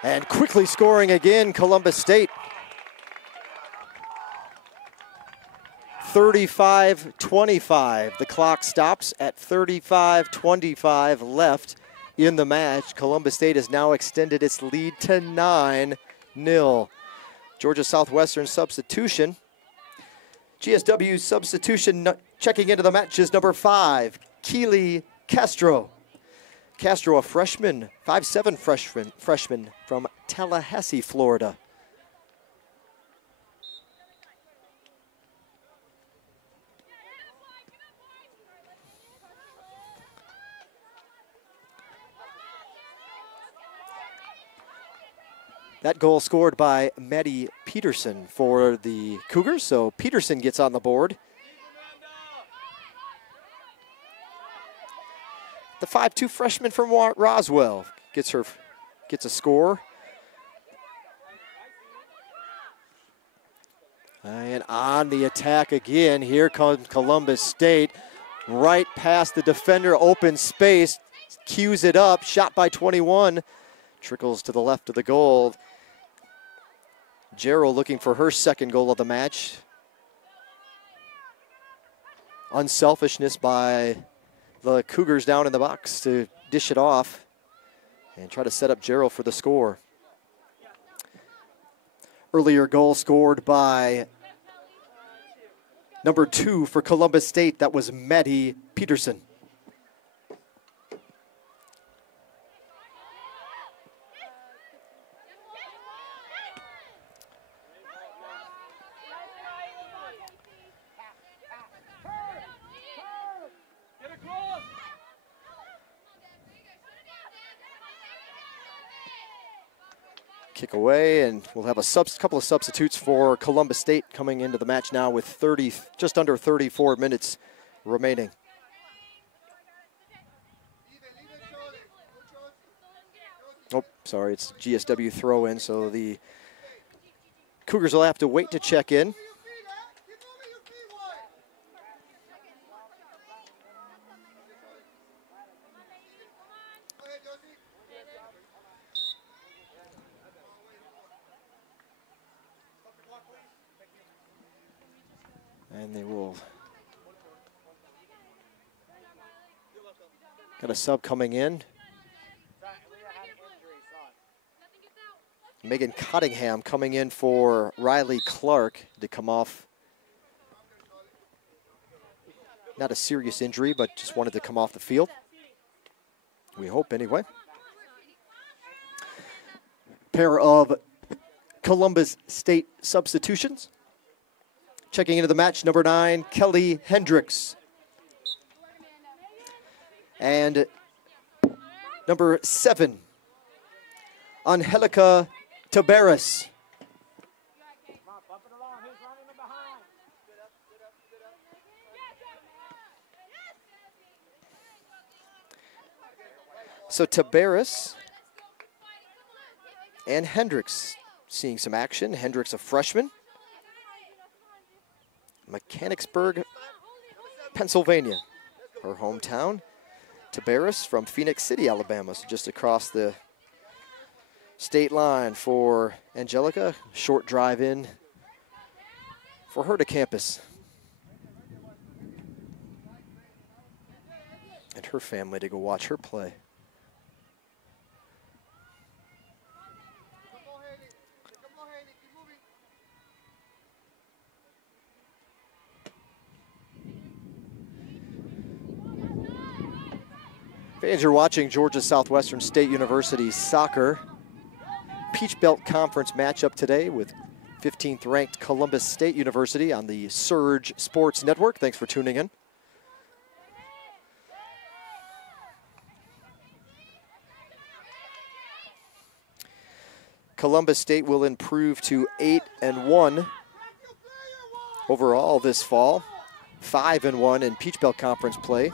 And quickly scoring again, Columbus State. 35-25. The clock stops at 35-25 left in the match. Columbus State has now extended its lead to 9-0. Georgia Southwestern substitution. GSW substitution checking into the match is number 5, Keely Castro. Castro, a freshman, 5'7" freshman from Tallahassee, Florida. That goal scored by Maddie Peterson for the Cougars, so Peterson gets on the board. The 5'2" freshman from Roswell gets a score. And on the attack again, here comes Columbus State. Right past the defender, open space, cues it up, shot by 21. Trickles to the left of the goal. Jarrell looking for her second goal of the match. Unselfishness by the Cougars down in the box to dish it off and try to set up Jarrell for the score. Earlier goal scored by number 2 for Columbus State. That was Maddie Peterson. Kick away, and we'll have a couple of substitutes for Columbus State coming into the match now with just under 34 minutes remaining. Oh, sorry, it's GSW throw in, so the Cougars will have to wait to check in. And they will. Got a sub coming in. Megan Cottingham coming in for Riley Clark to come off. Not a serious injury, but just wanted to come off the field. We hope anyway. Pair of Columbus State substitutions. Checking into the match, number 9, Kelly Hendricks. And number 7, Angelica Tabares. So Tabares and Hendricks seeing some action. Hendricks, a freshman. Mechanicsburg, Pennsylvania, her hometown. Tabares from Phoenix City, Alabama, so just across the state line for Angelica. Short drive in for her to campus. And her family to go watch her play. Fans, you're watching Georgia Southwestern State University soccer. Peach Belt Conference matchup today with 15th ranked Columbus State University on the Surge Sports Network. Thanks for tuning in. Columbus State will improve to 8-1 overall this fall. 5-1 in Peach Belt Conference play.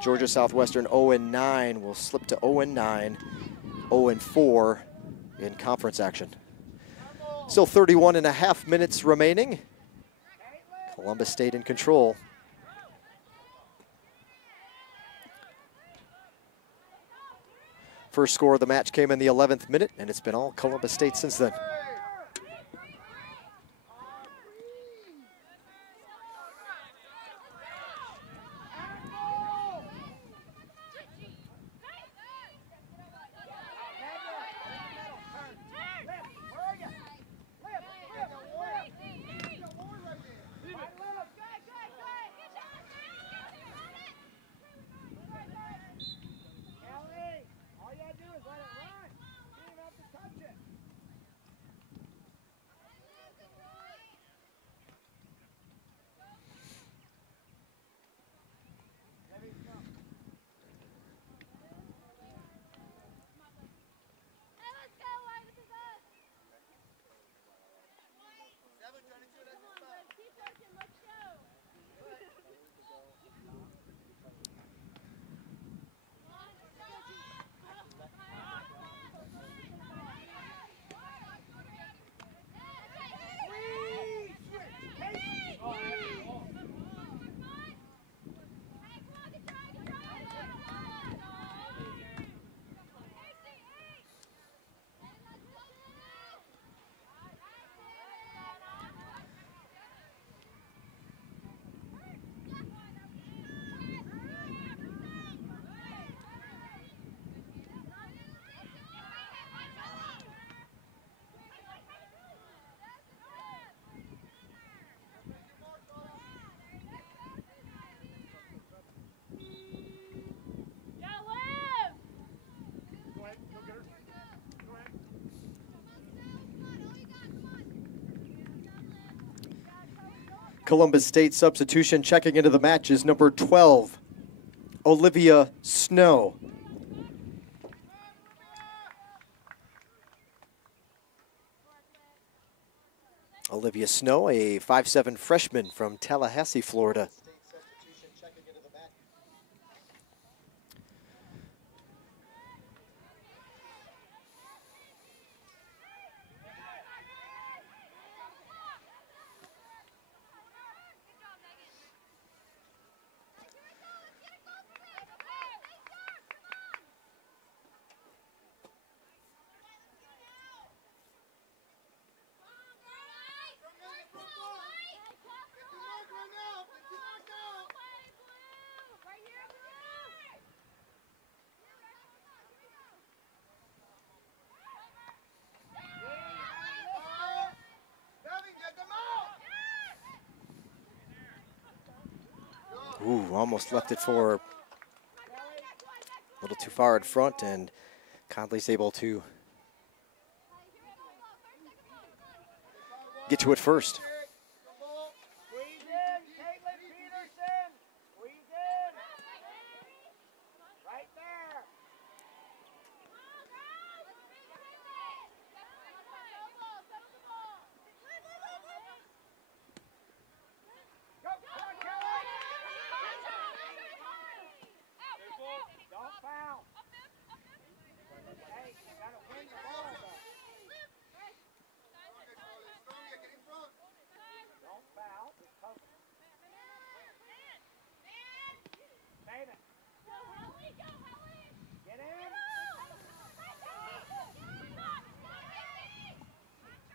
Georgia Southwestern 0-9 will slip to 0-9, 0-4 in conference action. Still 31.5 minutes remaining. Columbus State in control. First score of the match came in the 11th minute, and it's been all Columbus State since then. Columbus State substitution checking into the match is number 12, Olivia Snow. Olivia Snow, a 5'7" freshman from Tallahassee, Florida. Ooh, almost left it for a little too far in front, and Conley's able to get to it first.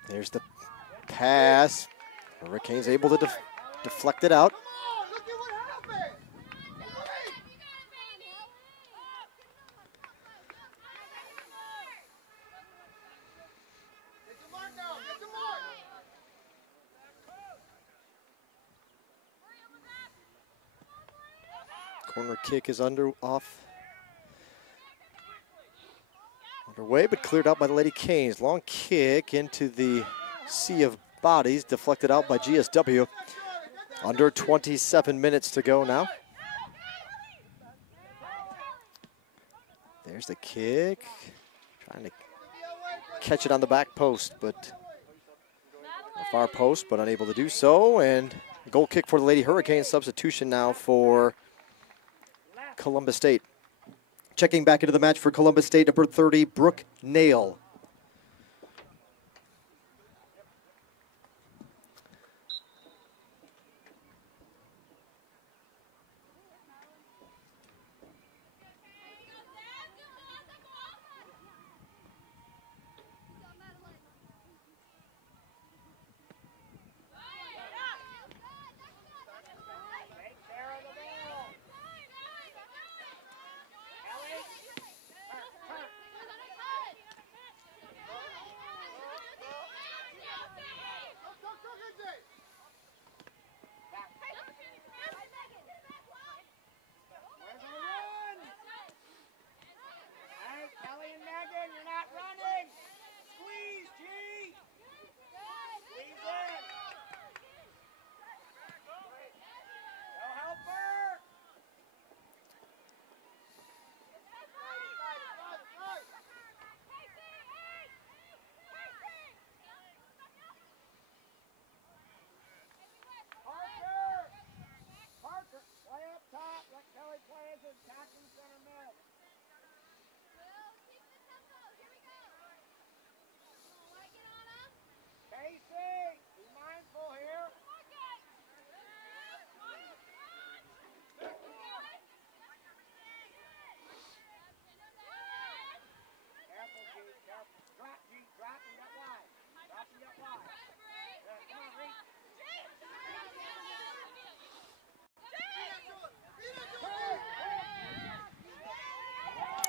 There's the pass. Hurricanes able to deflect it out. Corner kick is underway, but cleared out by the Lady Canes. Long kick into the sea of bodies, deflected out by GSW. Under 27 minutes to go now. There's the kick. Trying to catch it on the back post, but the far post, but unable to do so. And goal kick for the Lady Hurricanes. Substitution now for Columbus State. Checking back into the match for Columbus State, number 30, Brooke Nail.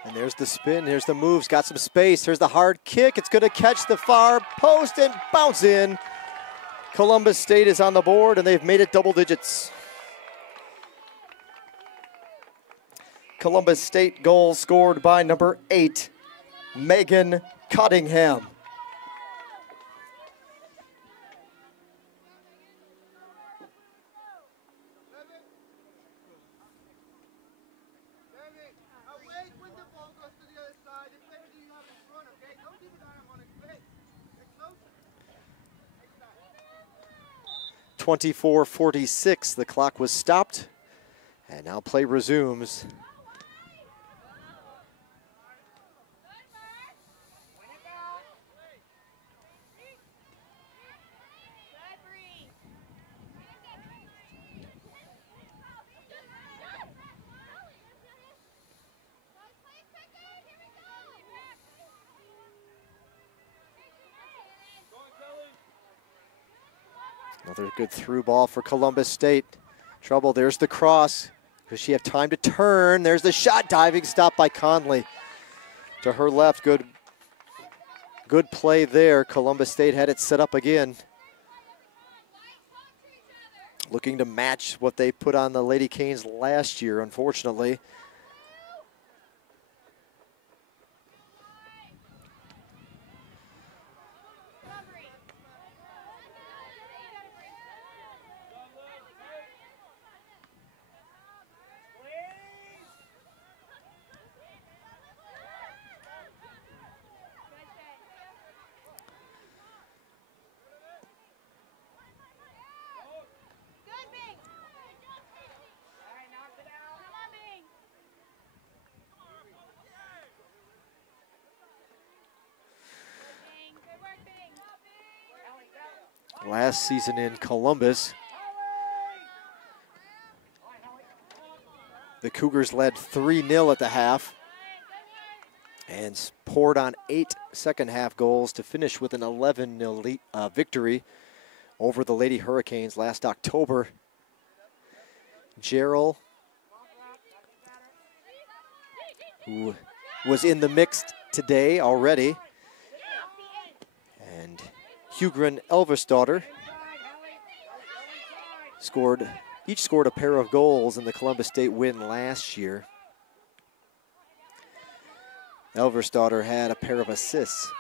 And there's the spin, here's the moves, got some space. Here's the hard kick. It's going to catch the far post and bounce in. Columbus State is on the board, and they've made it double digits. Columbus State goal scored by number 8, Megan Cottingham. 24-46, the clock was stopped, and now play resumes. Another good through ball for Columbus State. Trouble, there's the cross. Does she have time to turn? There's the shot, diving stop by Conley. To her left, good play there. Columbus State had it set up again. Looking to match what they put on the Lady Canes last year, unfortunately. Last season in Columbus, the Cougars led 3-0 at the half and poured on 8 second-half goals to finish with an 11-0 victory over the Lady Hurricanes last October. Gerald, who was in the mix today already, and Hugren Elversdottir each scored a pair of goals in the Columbus State win last year. Elversdottir had a pair of assists.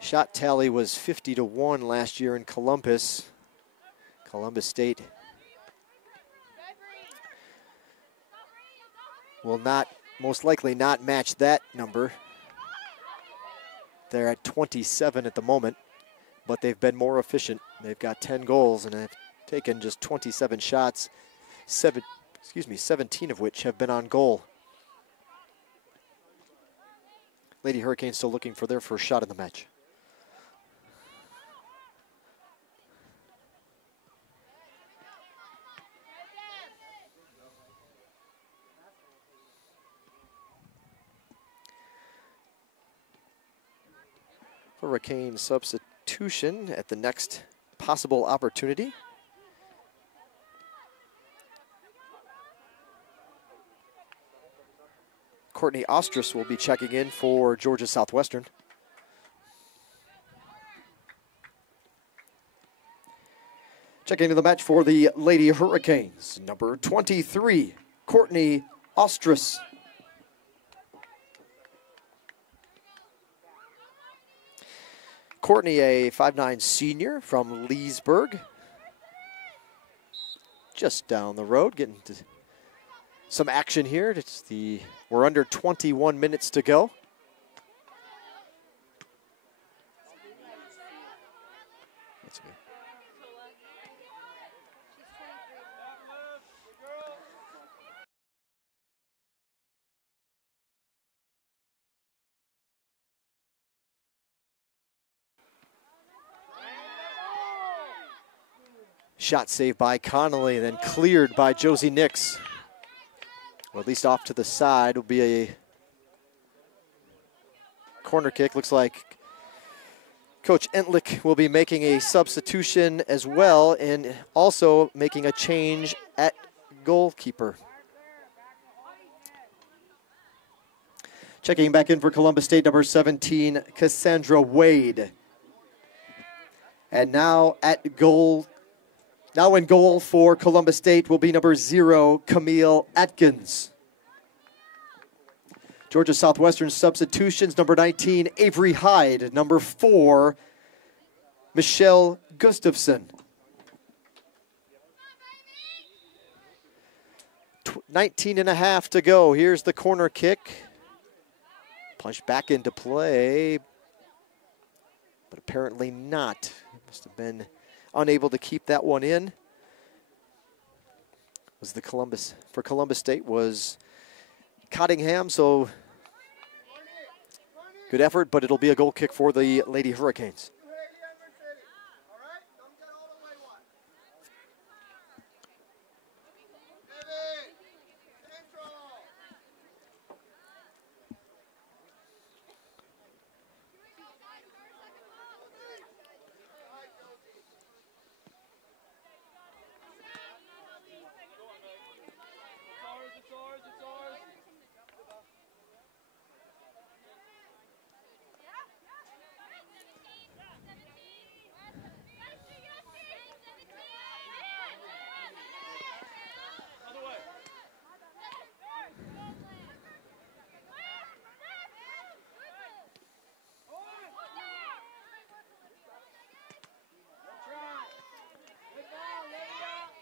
Shot tally was 50-1 last year in Columbus. Columbus State will most likely not match that number. They're at 27 at the moment, but they've been more efficient. They've got 10 goals and have taken just 27 shots, 17 of which have been on goal. Lady Hurricanes still looking for their first shot in the match. Hurricane substitution at the next possible opportunity. Courtney Ostrus will be checking in for Georgia Southwestern. Checking into the match for the Lady Hurricanes, number 23, Courtney Ostrus. Courtney, a 5'9" senior from Leesburg. Just down the road, getting to some action here. We're under 21 minutes to go. That's good. Shot saved by Connolly, then cleared by Josie Nix. Or at least off to the side will be a corner kick. Looks like Coach Entlich will be making a substitution as well and also making a change at goalkeeper. Checking back in for Columbus State, number 17, Cassandra Wade. And now at goal. Now in goal for Columbus State will be number 0, Camille Atkins. Georgia Southwestern substitutions, number 19, Avery Hyde. Number 4, Michelle Gustafson. 19 and a half to go. Here's the corner kick. Punched back into play, but apparently not. Must have been unable to keep that one in. Was the for Columbus State was Cottingham, so good effort, but it'll be a goal kick for the Lady Hurricanes.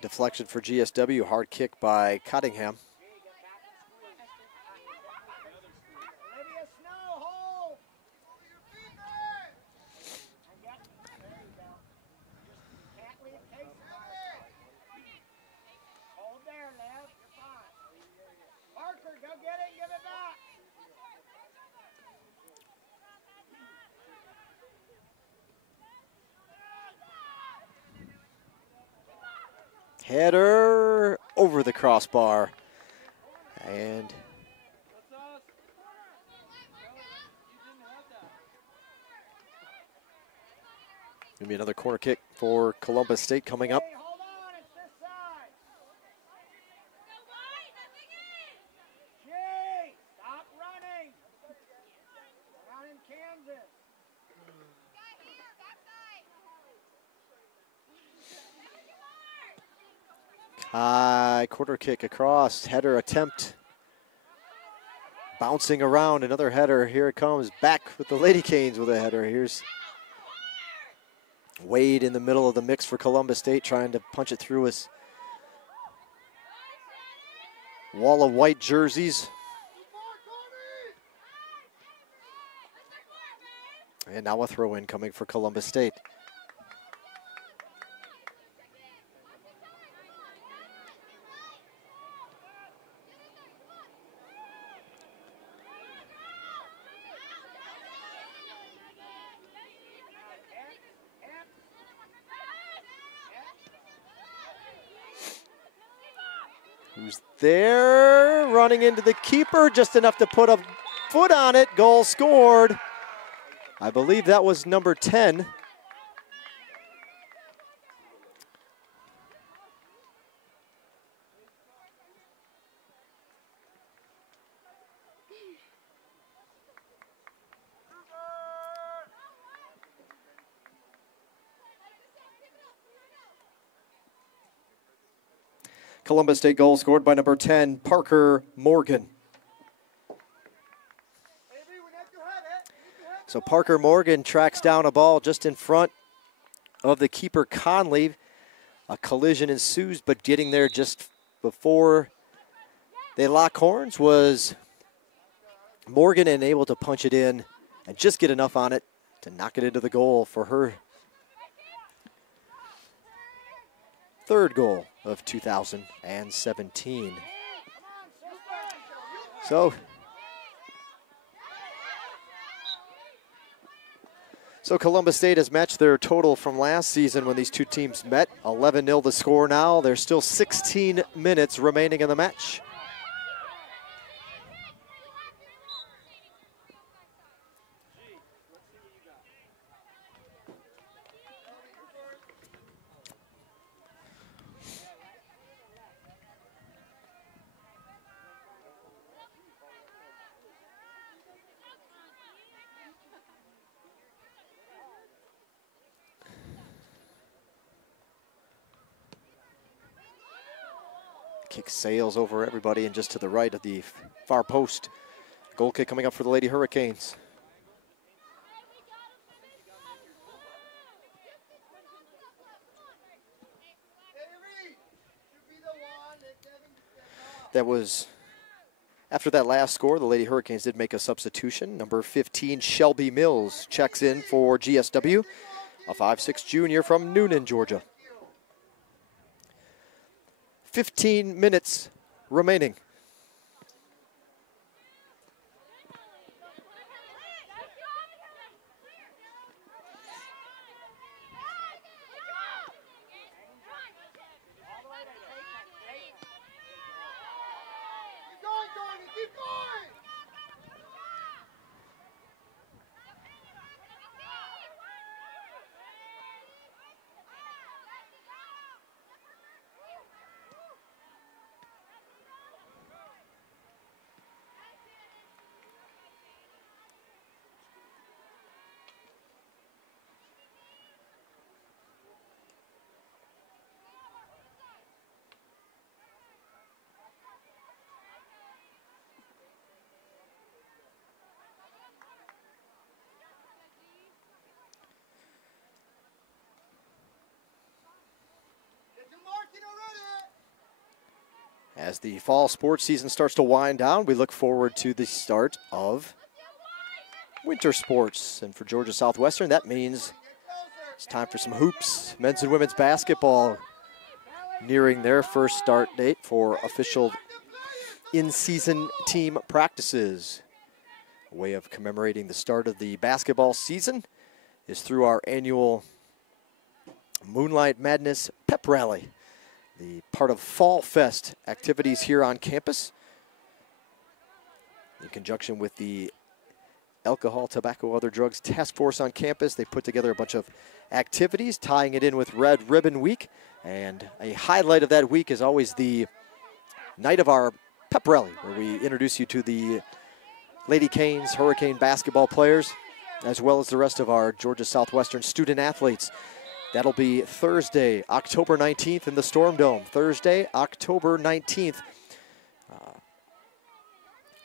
Deflection for GSW, hard kick by Cottingham. Header over the crossbar. And gonna be another corner kick for Columbus State coming up. High quarter kick across, header attempt. Bouncing around, another header. Here it comes, back with the Lady Canes with a header. Here's Wade in the middle of the mix for Columbus State, trying to punch it through his wall of white jerseys. And now a throw-in coming for Columbus State. Who's there? Running into the keeper, just enough to put a foot on it. Goal scored. I believe that was number 10. Columbus State goal scored by number 10, Parker Morgan. So Parker Morgan tracks down a ball just in front of the keeper Conley. A collision ensues, but getting there just before they lock horns was Morgan, and able to punch it in and just get enough on it to knock it into the goal for her third goal of 2017. So Columbus State has matched their total from last season when these two teams met. 11-0 the score now. There's still 16 minutes remaining in the match. Kick sails over everybody and just to the right of the far post Goal kick coming up for the Lady Hurricanes. That was, after that last score, the Lady Hurricanes did make a substitution. Number 15, Shelby Mills, checks in for GSW, a 5'6" junior from Noonan, Georgia. 15 minutes remaining. Keep going! As the fall sports season starts to wind down, we look forward to the start of winter sports. And for Georgia Southwestern, that means it's time for some hoops. Men's and women's basketball nearing their first start date for official in-season team practices. A way of commemorating the start of the basketball season is through our annual Moonlight Madness Pep Rally, the part of Fall Fest activities here on campus. In conjunction with the Alcohol, Tobacco, Other Drugs Task Force on campus, they put together a bunch of activities, tying it in with Red Ribbon Week. And a highlight of that week is always the night of our Pep Rally, where we introduce you to the Lady Canes Hurricane basketball players, as well as the rest of our Georgia Southwestern student athletes. That'll be Thursday, October 19th in the Storm Dome. Thursday, October 19th.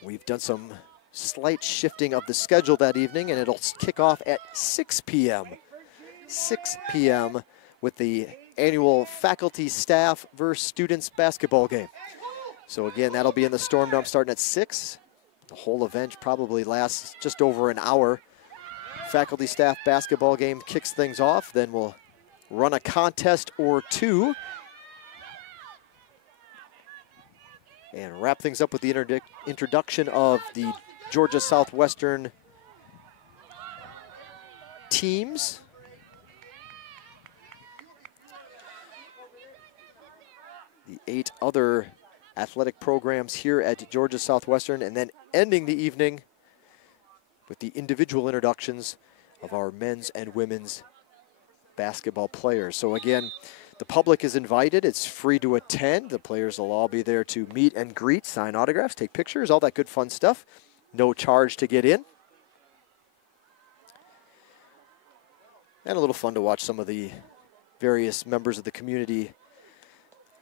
We've done some slight shifting of the schedule that evening, and it'll kick off at 6 p.m. 6 p.m. with the annual faculty, staff versus students basketball game. So again, that'll be in the Storm Dome starting at 6. The whole event probably lasts just over an hour. Faculty, staff basketball game kicks things off. Then we'll run a contest or two and wrap things up with the introduction of the Georgia Southwestern teams. The 8 other athletic programs here at Georgia Southwestern, and then ending the evening with the individual introductions of our men's and women's basketball players. So again, the public is invited. It's free to attend. The players will all be there to meet and greet, sign autographs, take pictures, all that good fun stuff. No charge to get in. And a little fun to watch some of the various members of the community,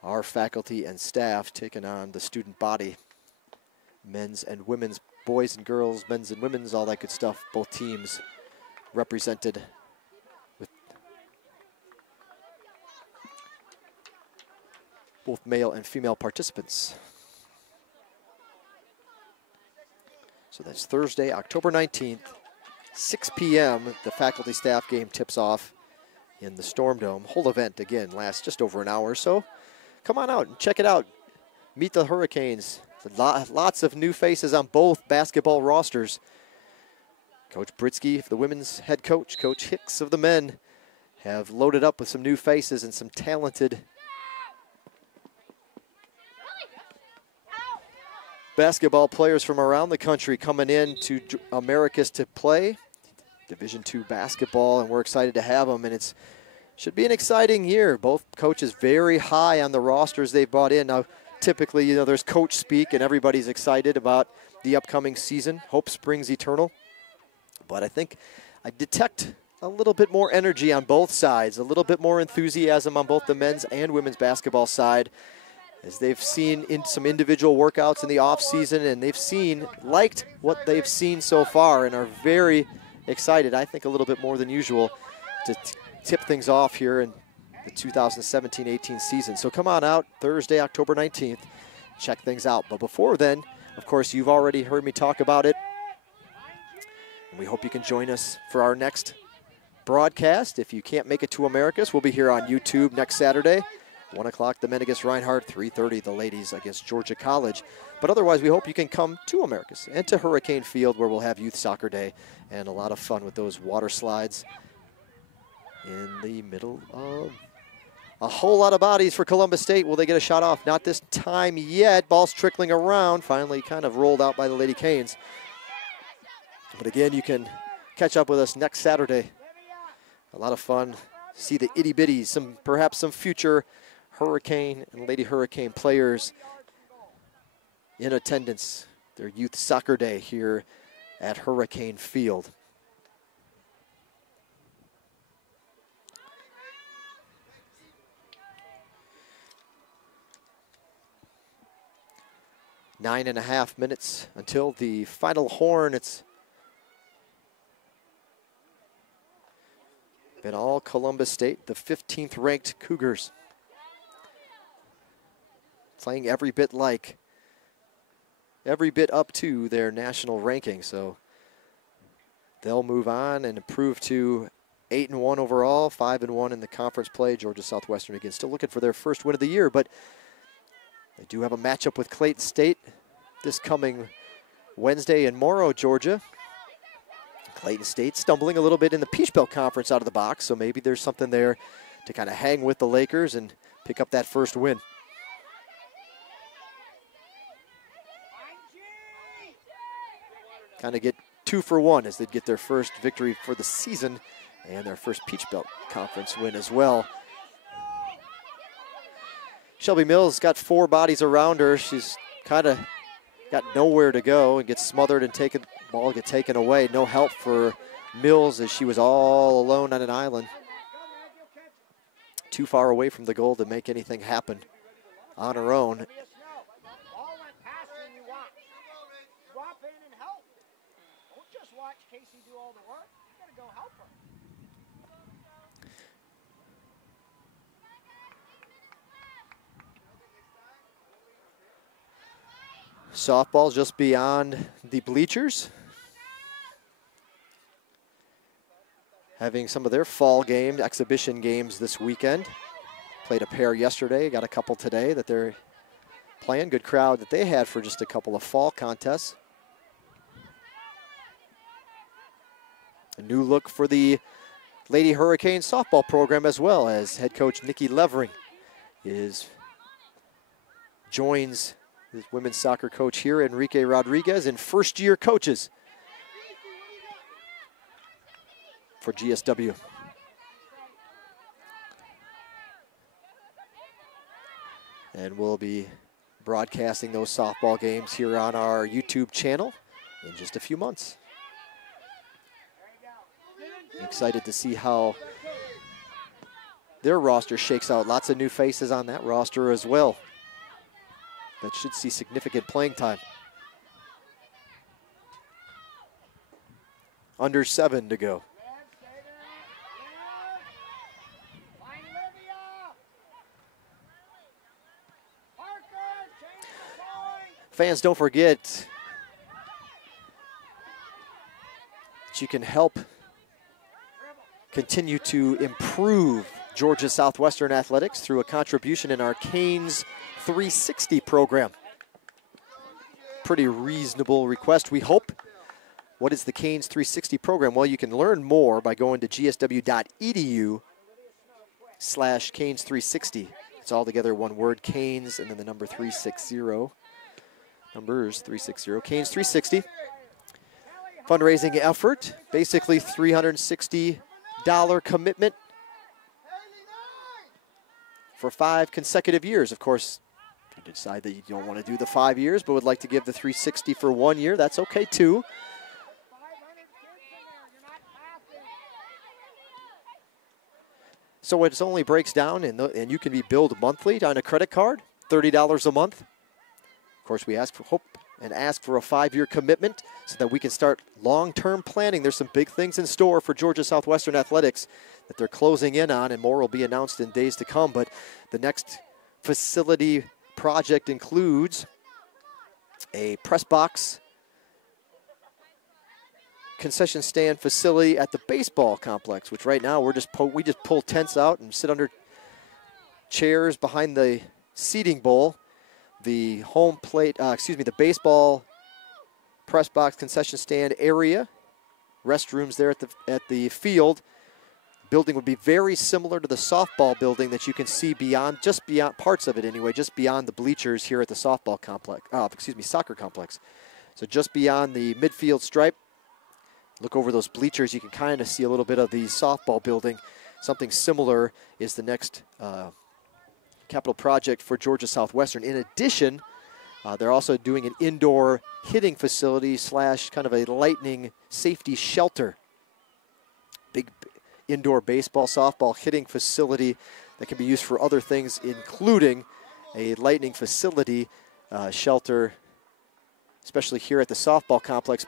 our faculty and staff, taking on the student body. Men's and women's, boys and girls, men's and women's, all that good stuff. Both teams represented with both male and female participants. So that's Thursday, October 19th, 6 p.m. The faculty staff game tips off in the Storm Dome. Whole event, again, lasts just over an hour or so. Come on out and check it out. Meet the Hurricanes. Lots of new faces on both basketball rosters. Coach Britsky, the women's head coach, Coach Hicks of the men, have loaded up with some new faces and some talented basketball players from around the country coming in to Americus to play Division II basketball, and we're excited to have them, and it should be an exciting year. Both coaches very high on the rosters they've brought in. Now, typically, you know, there's coach speak and everybody's excited about the upcoming season. Hope springs eternal. But I think I detect a little bit more energy on both sides, a little bit more enthusiasm on both the men's and women's basketball side. as they've seen in some individual workouts in the off season, and they've liked what they've seen so far and are very excited, I think a little bit more than usual, to tip things off here in the 2017-18 season. So come on out Thursday, October 19th, check things out. But before then, of course, you've already heard me talk about it. And we hope you can join us for our next broadcast. If you can't make it to Americus, we'll be here on YouTube next Saturday. 1 o'clock, the men against Reinhardt, 3:30, the ladies against Georgia College. But otherwise, we hope you can come to Americus and to Hurricane Field, where we'll have Youth Soccer Day and a lot of fun with those water slides in the middle of a whole lot of bodies for Columbus State. Will they get a shot off? Not this time yet. Ball's trickling around, finally kind of rolled out by the Lady Canes. But again, you can catch up with us next Saturday. A lot of fun. See the itty bitties, perhaps some future Hurricane and Lady Hurricane players in attendance. Their Youth Soccer Day here at Hurricane Field. Nine and a half minutes until the final horn. It's been all Columbus State, the 15th ranked Cougars, playing every bit up to their national ranking. So they'll move on and improve to 8-1 overall, 5-1 in the conference play. Georgia Southwestern again still looking for their first win of the year, but they do have a matchup with Clayton State this coming Wednesday in Morrow, Georgia. Clayton State stumbling a little bit in the Peach Belt Conference out of the box, so maybe there's something there to kind of hang with the Lakers and pick up that first win. Kind of get 2 for 1 as they get their first victory for the season and their first Peach Belt Conference win as well. Shelby Mills got 4 bodies around her. She's kind of got nowhere to go and gets smothered and ball get taken away. No help for Mills as she was all alone on an island. Too far away from the goal to make anything happen on her own. Softball just beyond the bleachers, having some of their fall games, exhibition games this weekend. Played a pair yesterday, got a couple today that they're playing. Good crowd that they had for just a couple of fall contests. A new look for the Lady Hurricane softball program as well, as head coach Nikki Levering joins the women's soccer coach here, Enrique Rodriguez, and first-year coaches for GSW. And we'll be broadcasting those softball games here on our YouTube channel in just a few months. Excited to see how their roster shakes out. Lots of new faces on that roster as well that should see significant playing time. Under 7 to go. Fans, don't forget that you can help continue to improve Georgia Southwestern athletics through a contribution in our Canes 360 program. Pretty reasonable request, we hope. What is the Canes 360 program? Well, you can learn more by going to gsw.edu/Canes360. It's all together one word, Canes, and then the number 360. Numbers 360, Canes 360. Fundraising effort, basically $360 commitment for 5 consecutive years. Of course, if you decide that you don't want to do the 5 years but would like to give the 360 for 1 year, that's okay too. So it only breaks down, and you can be billed monthly on a credit card, $30 a month. Of course, we ask for hope and ask for a 5-year commitment so that we can start long-term planning. There's some big things in store for Georgia Southwestern Athletics that they're closing in on, and more will be announced in days to come. But the next facility project includes a press box concession stand facility at the baseball complex, which right now we just pull tents out and sit under chairs behind the seating bowl. The the baseball press box concession stand area, restrooms there at the field. Building would be very similar to the softball building that you can see just beyond parts of it anyway, just beyond the bleachers here at the softball complex, soccer complex. So just beyond the midfield stripe, look over those bleachers, you can kind of see a little bit of the softball building. Something similar is the next capital project for Georgia Southwestern. In addition, they're also doing an indoor hitting facility / kind of a lightning safety shelter. Big indoor baseball, softball hitting facility that can be used for other things, including a lightning facility shelter, especially here at the softball complex.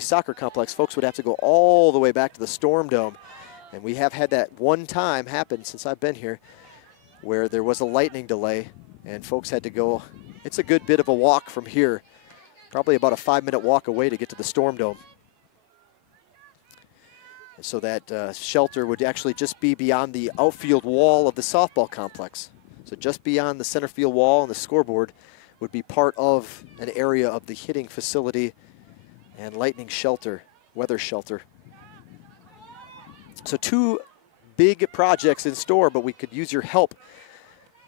Soccer complex, folks would have to go all the way back to the Storm Dome. And we have had that one time happen since I've been here where there was a lightning delay and folks had to go. It's a good bit of a walk from here, probably about a 5-minute walk away to get to the Storm Dome. And so that shelter would actually just be beyond the outfield wall of the softball complex. So just beyond the center field wall and the scoreboard would be part of an area of the hitting facility and lightning shelter, weather shelter. So 2 big projects in store, but we could use your help.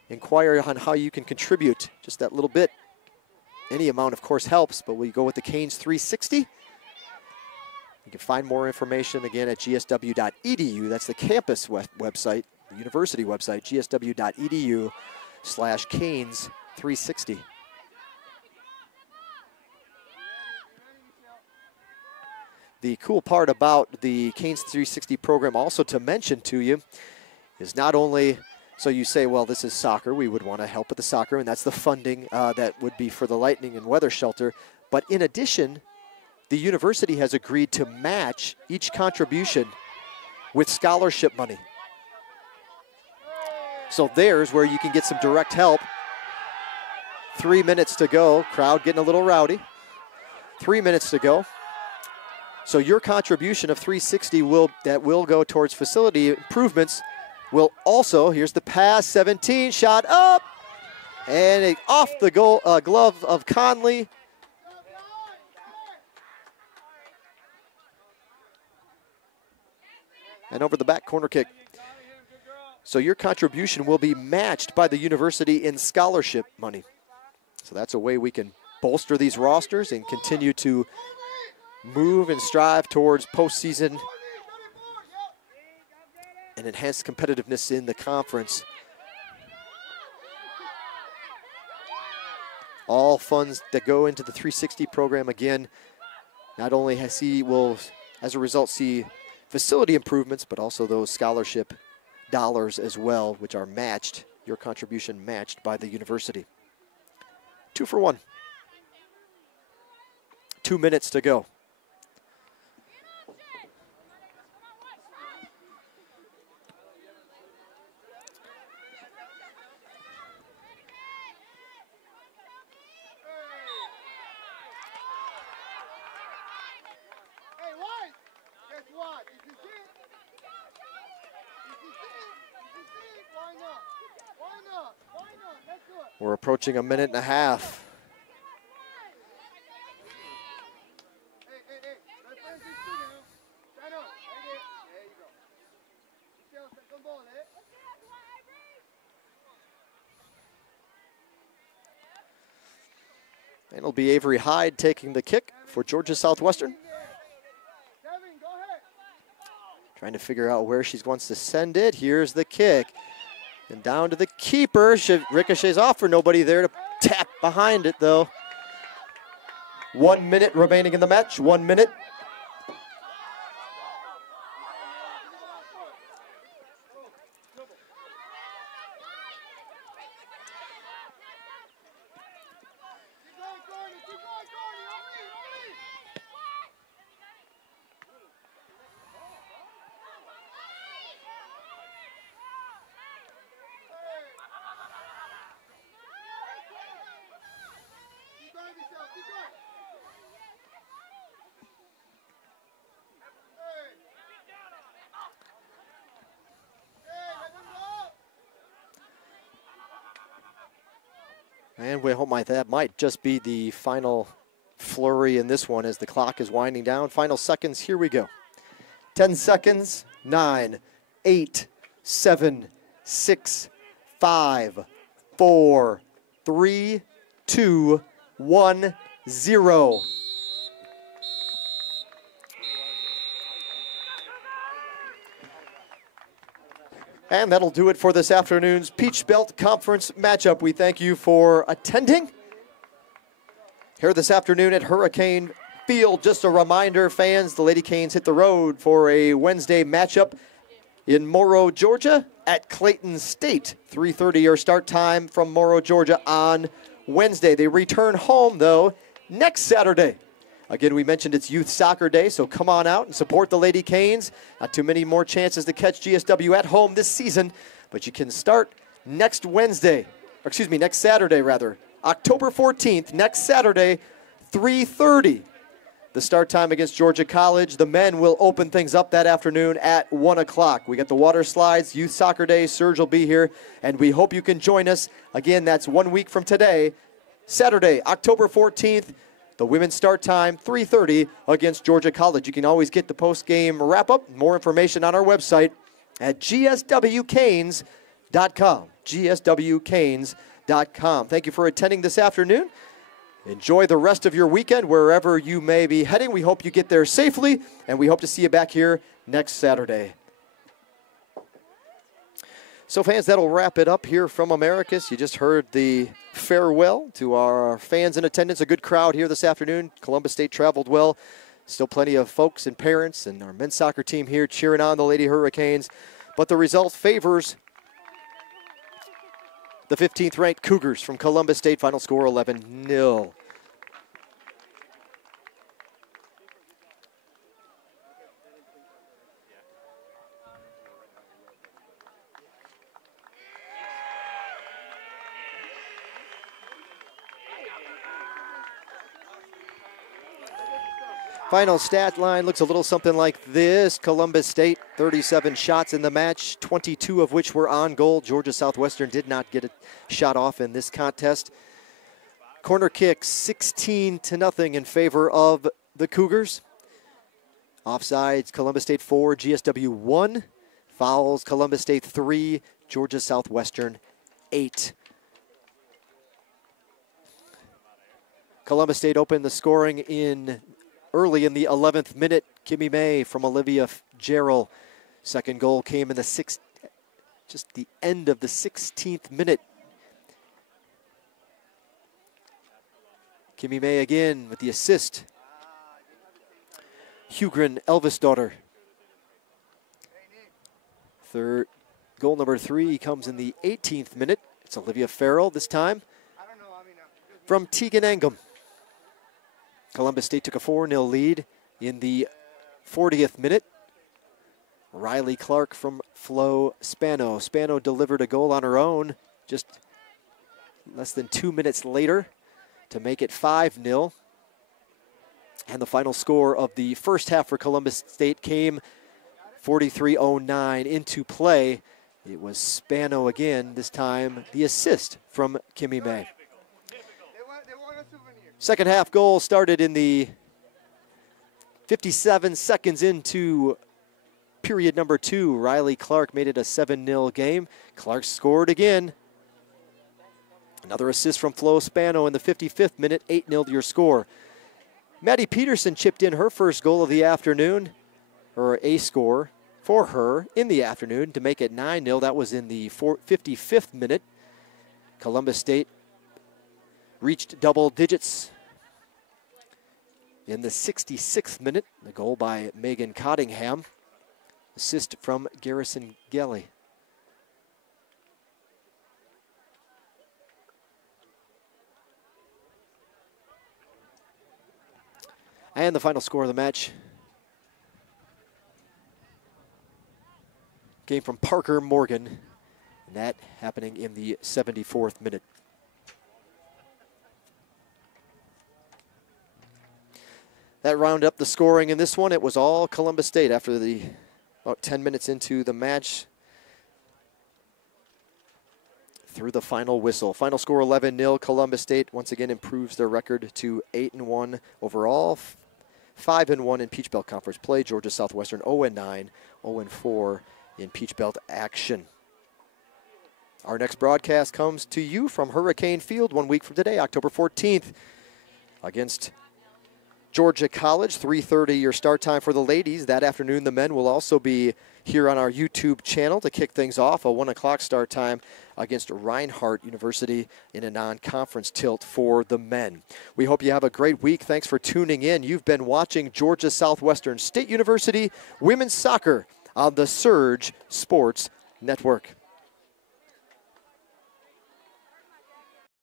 Inquire on how you can contribute just that little bit. Any amount, of course, helps, but we go with the Canes 360. You can find more information, again, at gsw.edu. That's the campus website, the university website, gsw.edu/Canes 360. The cool part about the Canes 360 program also to mention to you is not only, so you say, well, this is soccer, we would want to help with the soccer, and that's the funding that would be for the lightning and weather shelter. But in addition, the university has agreed to match each contribution with scholarship money. So there's where you can get some direct help. 3 minutes to go, crowd getting a little rowdy. 3 minutes to go. So your contribution of $360 will go towards facility improvements. Will also, here's the pass, 17, shot up, and off the glove of Conley. And over the back, corner kick. So your contribution will be matched by the university in scholarship money. So that's a way we can bolster these rosters and continue to move and strive towards postseason and enhance competitiveness in the conference. All funds that go into the 360 program, again, not only will, as a result, see facility improvements, but also those scholarship dollars as well, which are matched, your contribution matched by the university. 2 for 1. 2 minutes to go. We're approaching a minute and a half. And it'll be Avery Hyde taking the kick for Georgia Southwestern. Trying to figure out where she wants to send it. Here's the kick. And down to the keeper. Ricochets off for nobody there to tap behind it, though. 1 minute remaining in the match. 1 minute. And we hope that might just be the final flurry in this one as the clock is winding down. Final seconds, here we go. 10 seconds, 9, 8, 7, 6, 5, 4, 3, 2, 1, 0. And that'll do it for this afternoon's Peach Belt Conference matchup. We thank you for attending here this afternoon at Hurricane Field. Just a reminder, fans, the Lady Canes hit the road for a Wednesday matchup in Morrow, Georgia at Clayton State. 3:30 your start time from Morrow, Georgia on Wednesday. They return home, though, next Saturday. Again, we mentioned it's Youth Soccer Day, so come on out and support the Lady Canes. Not too many more chances to catch GSW at home this season, but you can start next Saturday, October 14th, next Saturday, 3:30. The start time against Georgia College. The men will open things up that afternoon at 1 o'clock. We got the water slides, Youth Soccer Day. Serge will be here, and we hope you can join us. Again, that's 1 week from today, Saturday, October 14th. The women's start time, 3:30 against Georgia College. You can always get the post-game wrap-up, more information on our website at gswcanes.com, gswcanes.com. Thank you for attending this afternoon. Enjoy the rest of your weekend wherever you may be heading. We hope you get there safely, and we hope to see you back here next Saturday. So, fans, that'll wrap it up here from Americus. You just heard the farewell to our fans in attendance. A good crowd here this afternoon. Columbus State traveled well. Still plenty of folks and parents and our men's soccer team here cheering on the Lady Hurricanes. But the result favors the 15th-ranked Cougars from Columbus State. Final score 11-0. Final stat line looks a little something like this. Columbus State, 37 shots in the match, 22 of which were on goal. Georgia Southwestern did not get a shot off in this contest. Corner kicks, 16-0 in favor of the Cougars. Offsides, Columbus State 4, GSW 1. Fouls, Columbus State 3, Georgia Southwestern 8. Columbus State opened the scoring early in the 11th minute. Kimmy May from Olivia Gerald. Second goal came in just the end of the 16th minute. Kimmy May again with the assist. Hugren Elvisdottir. Third goal number 3 comes in the 18th minute. It's Olivia Farrell this time from Tegan Angum. Columbus State took a 4-0 lead in the 40th minute. Riley Clark from Flo Spano. Spano delivered a goal on her own just less than 2 minutes later to make it 5-0. And the final score of the first half for Columbus State came 43:09 into play. It was Spano again, this time the assist from Kimmy May. Second half goal started in the 57 seconds into period number 2. Riley Clark made it a 7-0 game. Clark scored again. Another assist from Flo Spano in the 55th minute, 8-0 your score. Maddie Peterson chipped in her first goal of the afternoon, or a score for her in the afternoon to make it 9-0. That was in the 55th minute. Columbus State reached double digits in the 66th minute. The goal by Megan Cottingham. Assist from Garrison Gelly. And the final score of the match came from Parker Morgan, and that happening in the 74th minute. That rounded up the scoring in this one. It was all Columbus State after about 10 minutes into the match. through the final whistle. Final score 11-0. Columbus State once again improves their record to 8-1 overall. 5-1 in Peach Belt Conference play. Georgia Southwestern 0-9, 0-4 in Peach Belt action. Our next broadcast comes to you from Hurricane Field 1 week from today, October 14th, against Georgia College. 3:30 your start time for the ladies. That afternoon, the men will also be here on our YouTube channel to kick things off. A 1 o'clock start time against Reinhardt University in a non-conference tilt for the men. We hope you have a great week. Thanks for tuning in. You've been watching Georgia Southwestern State University Women's Soccer on the Surge Sports Network.